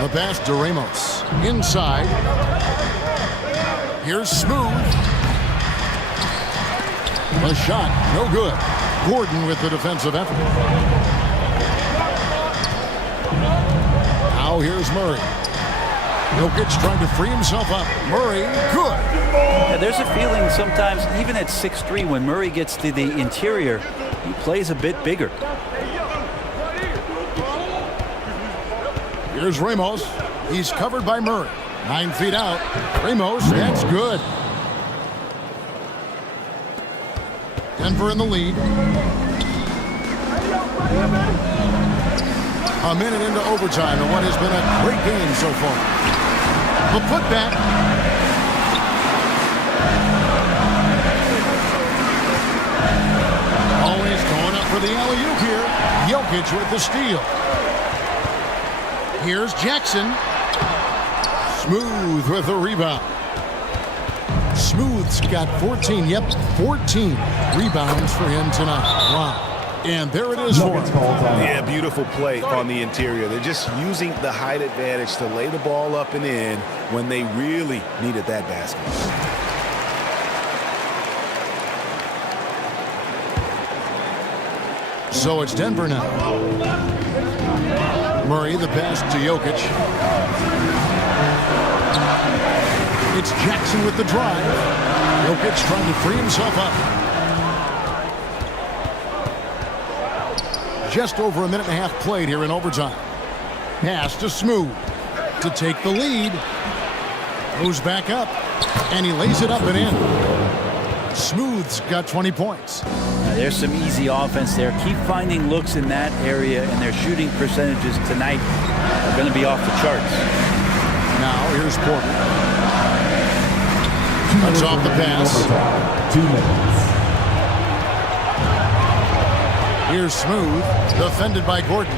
The pass to Ramos. Inside. Here's Smooth. The shot, no good. Gordon with the defensive effort. Now here's Murray. Jokic trying to free himself up. Murray, good. Yeah, there's a feeling sometimes, even at 6'3", when Murray gets to the interior, he plays a bit bigger. Here's Ramos. He's covered by Murray. 9 feet out. Ramos, that's good. Denver in the lead. A minute into overtime in what has been a great game so far. The putback. Always going up for the alley-oop here. Jokic with the steal. Here's Jackson. Smooth with the rebound. Smooth's got 14. Yep, 14 rebounds for him tonight. Wow. And there it is for him. Yeah, beautiful play on the interior. They're just using the height advantage to lay the ball up and in when they really needed that basket. So it's Denver now. Murray, the pass to Jokic. It's Jackson with the drive. Jokic trying to free himself up. Just over a minute and a half played here in overtime. Pass to Smooth to take the lead. Goes back up, and he lays it up and in. Smooth's got 20 points. There's some easy offense there. Keep finding looks in that area, and their shooting percentages tonight are going to be off the charts. Now here's Porter. Cuts off the pass. 2 minutes. Here's Smooth, defended by Gordon.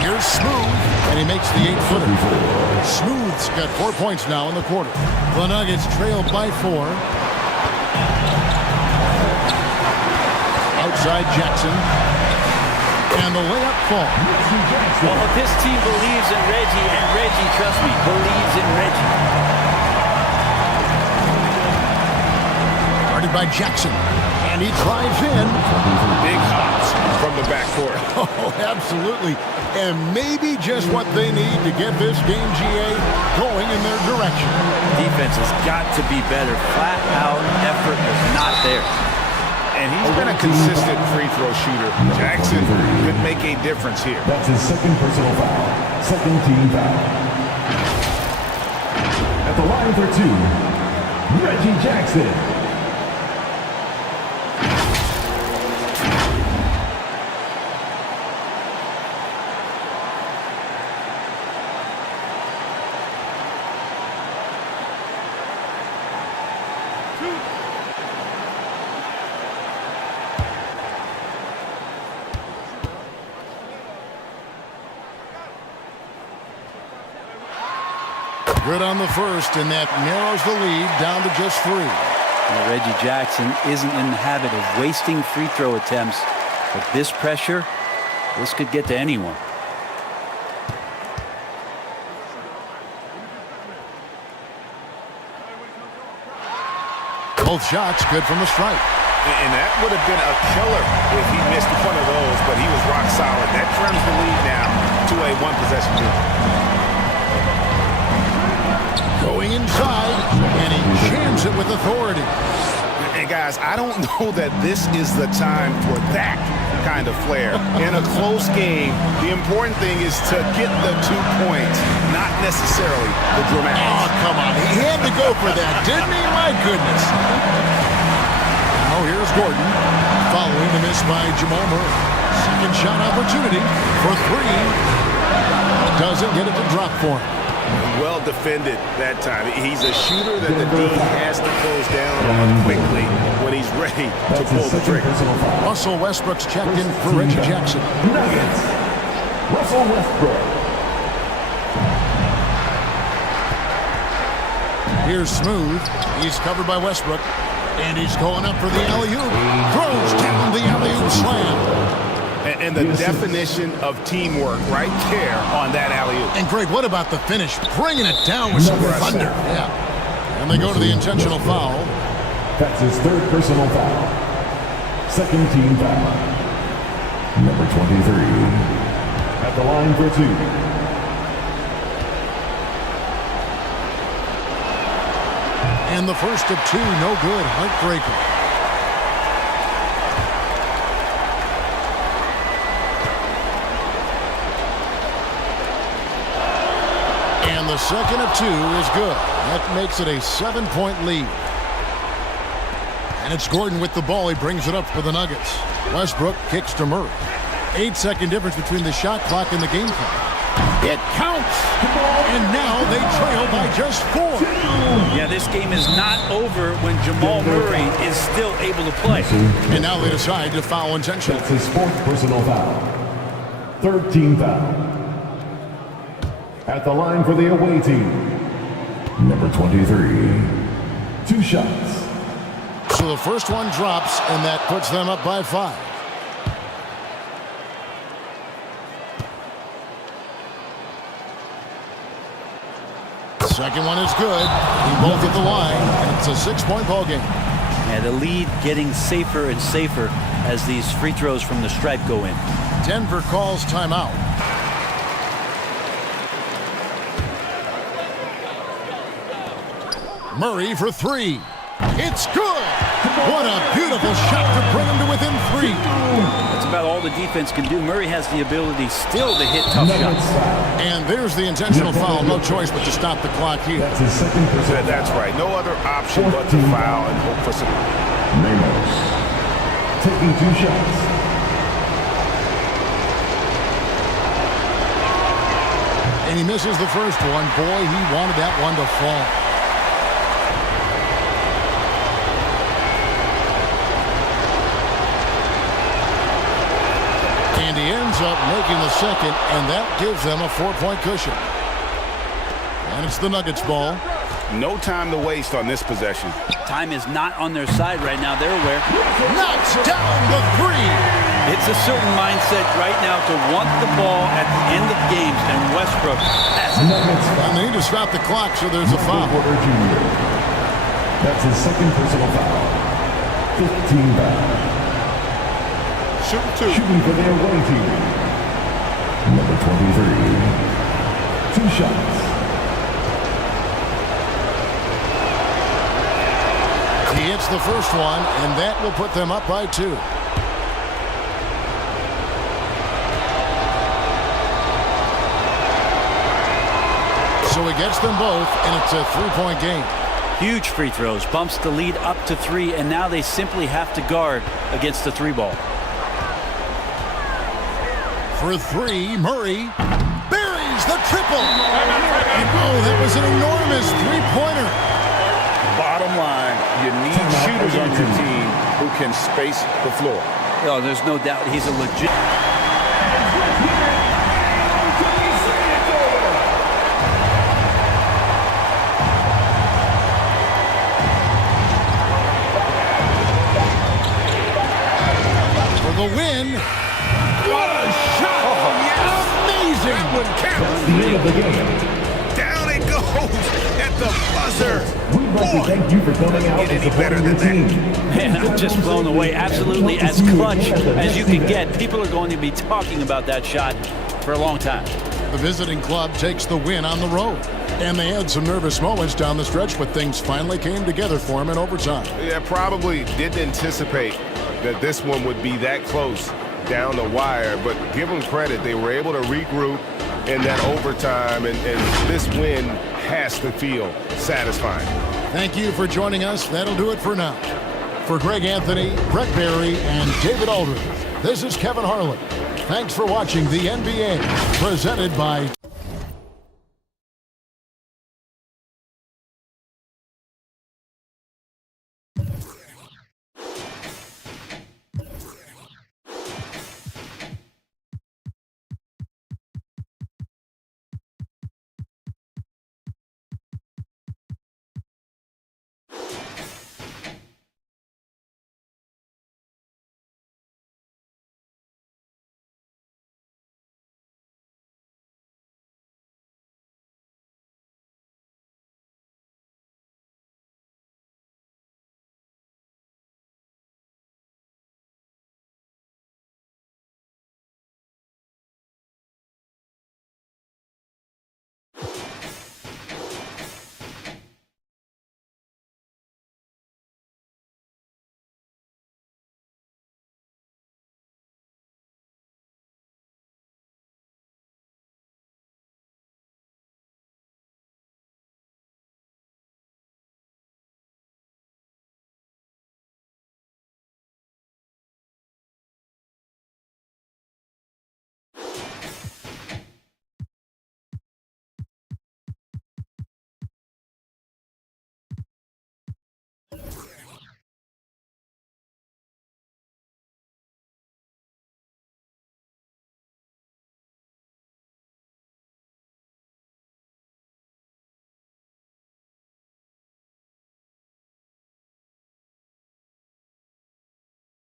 Here's Smooth, and he makes the 8-footer. Smooth's got 4 points now in the quarter. The Nuggets trail by 4. Outside Jackson. And the layup falls. Well, this team believes in Reggie, and Reggie, trust me, believes in Reggie. Guarded by Jackson. And he drives in. Big hops from the backcourt. Oh, absolutely. And maybe just what they need to get this game, GA, going in their direction. Defense has got to be better. Flat out effort is not there. And he's been a consistent free throw shooter. Jackson could make a difference here. That's his second personal foul. Second team foul. At the line for 2, Reggie Jackson. Good on the first, and that narrows the lead down to just 3. Well, Reggie Jackson isn't in the habit of wasting free throw attempts. But this pressure, this could get to anyone. Both shots good from the stripe. And that would have been a killer if he missed one of those, but he was rock solid. That trims the lead now to a 1-possession lead. Going inside, and he jams it with authority. And guys, I don't know that this is the time for that kind of flair. In a close game, the important thing is to get the 2 points, not necessarily the dramatics. Oh, come on. He had to go for that, didn't he? My goodness. Now here's Gordon, following the miss by Jamal Murray. Second shot opportunity for 3. Doesn't get it to drop for him. Well defended that time. He's a shooter that the D has to close down on quickly when he's ready to pull the trigger. Russell Westbrook's checked in for Reggie Jackson. Nuggets. Russell Westbrook. Here's Smooth. He's covered by Westbrook. And he's going up for the alley-oop. Throws down the alley-oop slam. And the definition of teamwork right there on that alley-oop. And Greg, what about the finish? Bringing it down with some thunder. Yeah. And they go to the intentional foul. That's his 3rd personal foul. Second team foul. Number 23. At the line for 2. And the first of 2, no good. Heartbreaker. And the second of 2 is good. That makes it a 7-point lead. And it's Gordon with the ball. He brings it up for the Nuggets. Westbrook kicks to Murray. 8-second difference between the shot clock and the game clock. It counts. And now they trail by just 4. Yeah, this game is not over when Jamal Murray is still able to play. And now they decide to foul intentionally. That's his 4th personal foul. 3rd team foul. At the line for the away team, number 23. 2 shots. So the first one drops, and that puts them up by 5. Second one is good. They both at the line, and it's a 6-point ball game. Yeah, the lead getting safer and safer as these free throws from the stripe go in. Denver calls timeout. Murray for 3. It's good. What a beautiful shot to bring him to within 3. That's about all the defense can do. Murray has the ability still to hit tough shots. And there's the intentional foul. No choice but to stop the clock here. That's his 2nd personal. That's right. No other option but to foul and hope for some. Ramos taking 2 shots. And he misses the first one. Boy, he wanted that one to fall. And he ends up making the second, and that gives them a 4-point cushion. And it's the Nuggets ball. No time to waste on this possession. Time is not on their side right now. They're aware. Knocks down the 3. It's a certain mindset right now to want the ball at the end of games, and Westbrook has it. And they need to stop the clock, so there's a foul. That's his 2nd personal foul. 15 foul. Shooting for their away team, number 23. 2 shots. He hits the first one, and that will put them up by 2. So he gets them both, and it's a 3-point game. Huge free throws, bumps the lead up to 3, and now they simply have to guard against the 3-ball. For 3, Murray buries the triple. And oh, that was an enormous 3-pointer. Bottom line, you need shooters on your team who can space the floor. Oh, there's no doubt he's a legit. For the win. What a shot! Amazing! That would count. The end of the game. Down it goes at the buzzer. We'd like to thank you for coming out and supporting your team. Man, I'm just blown away. Absolutely as clutch as you can get. People are going to be talking about that shot for a long time. The visiting club takes the win on the road. And they had some nervous moments down the stretch, but things finally came together for them in overtime. Yeah, probably didn't anticipate that this one would be that close down the wire, but give them credit. They were able to regroup in that overtime, and this win has to feel satisfying. Thank you for joining us. That'll do it for now. For Greg Anthony, Brett Barry, and David Aldridge, this is Kevin Harlan. Thanks for watching the NBA, presented by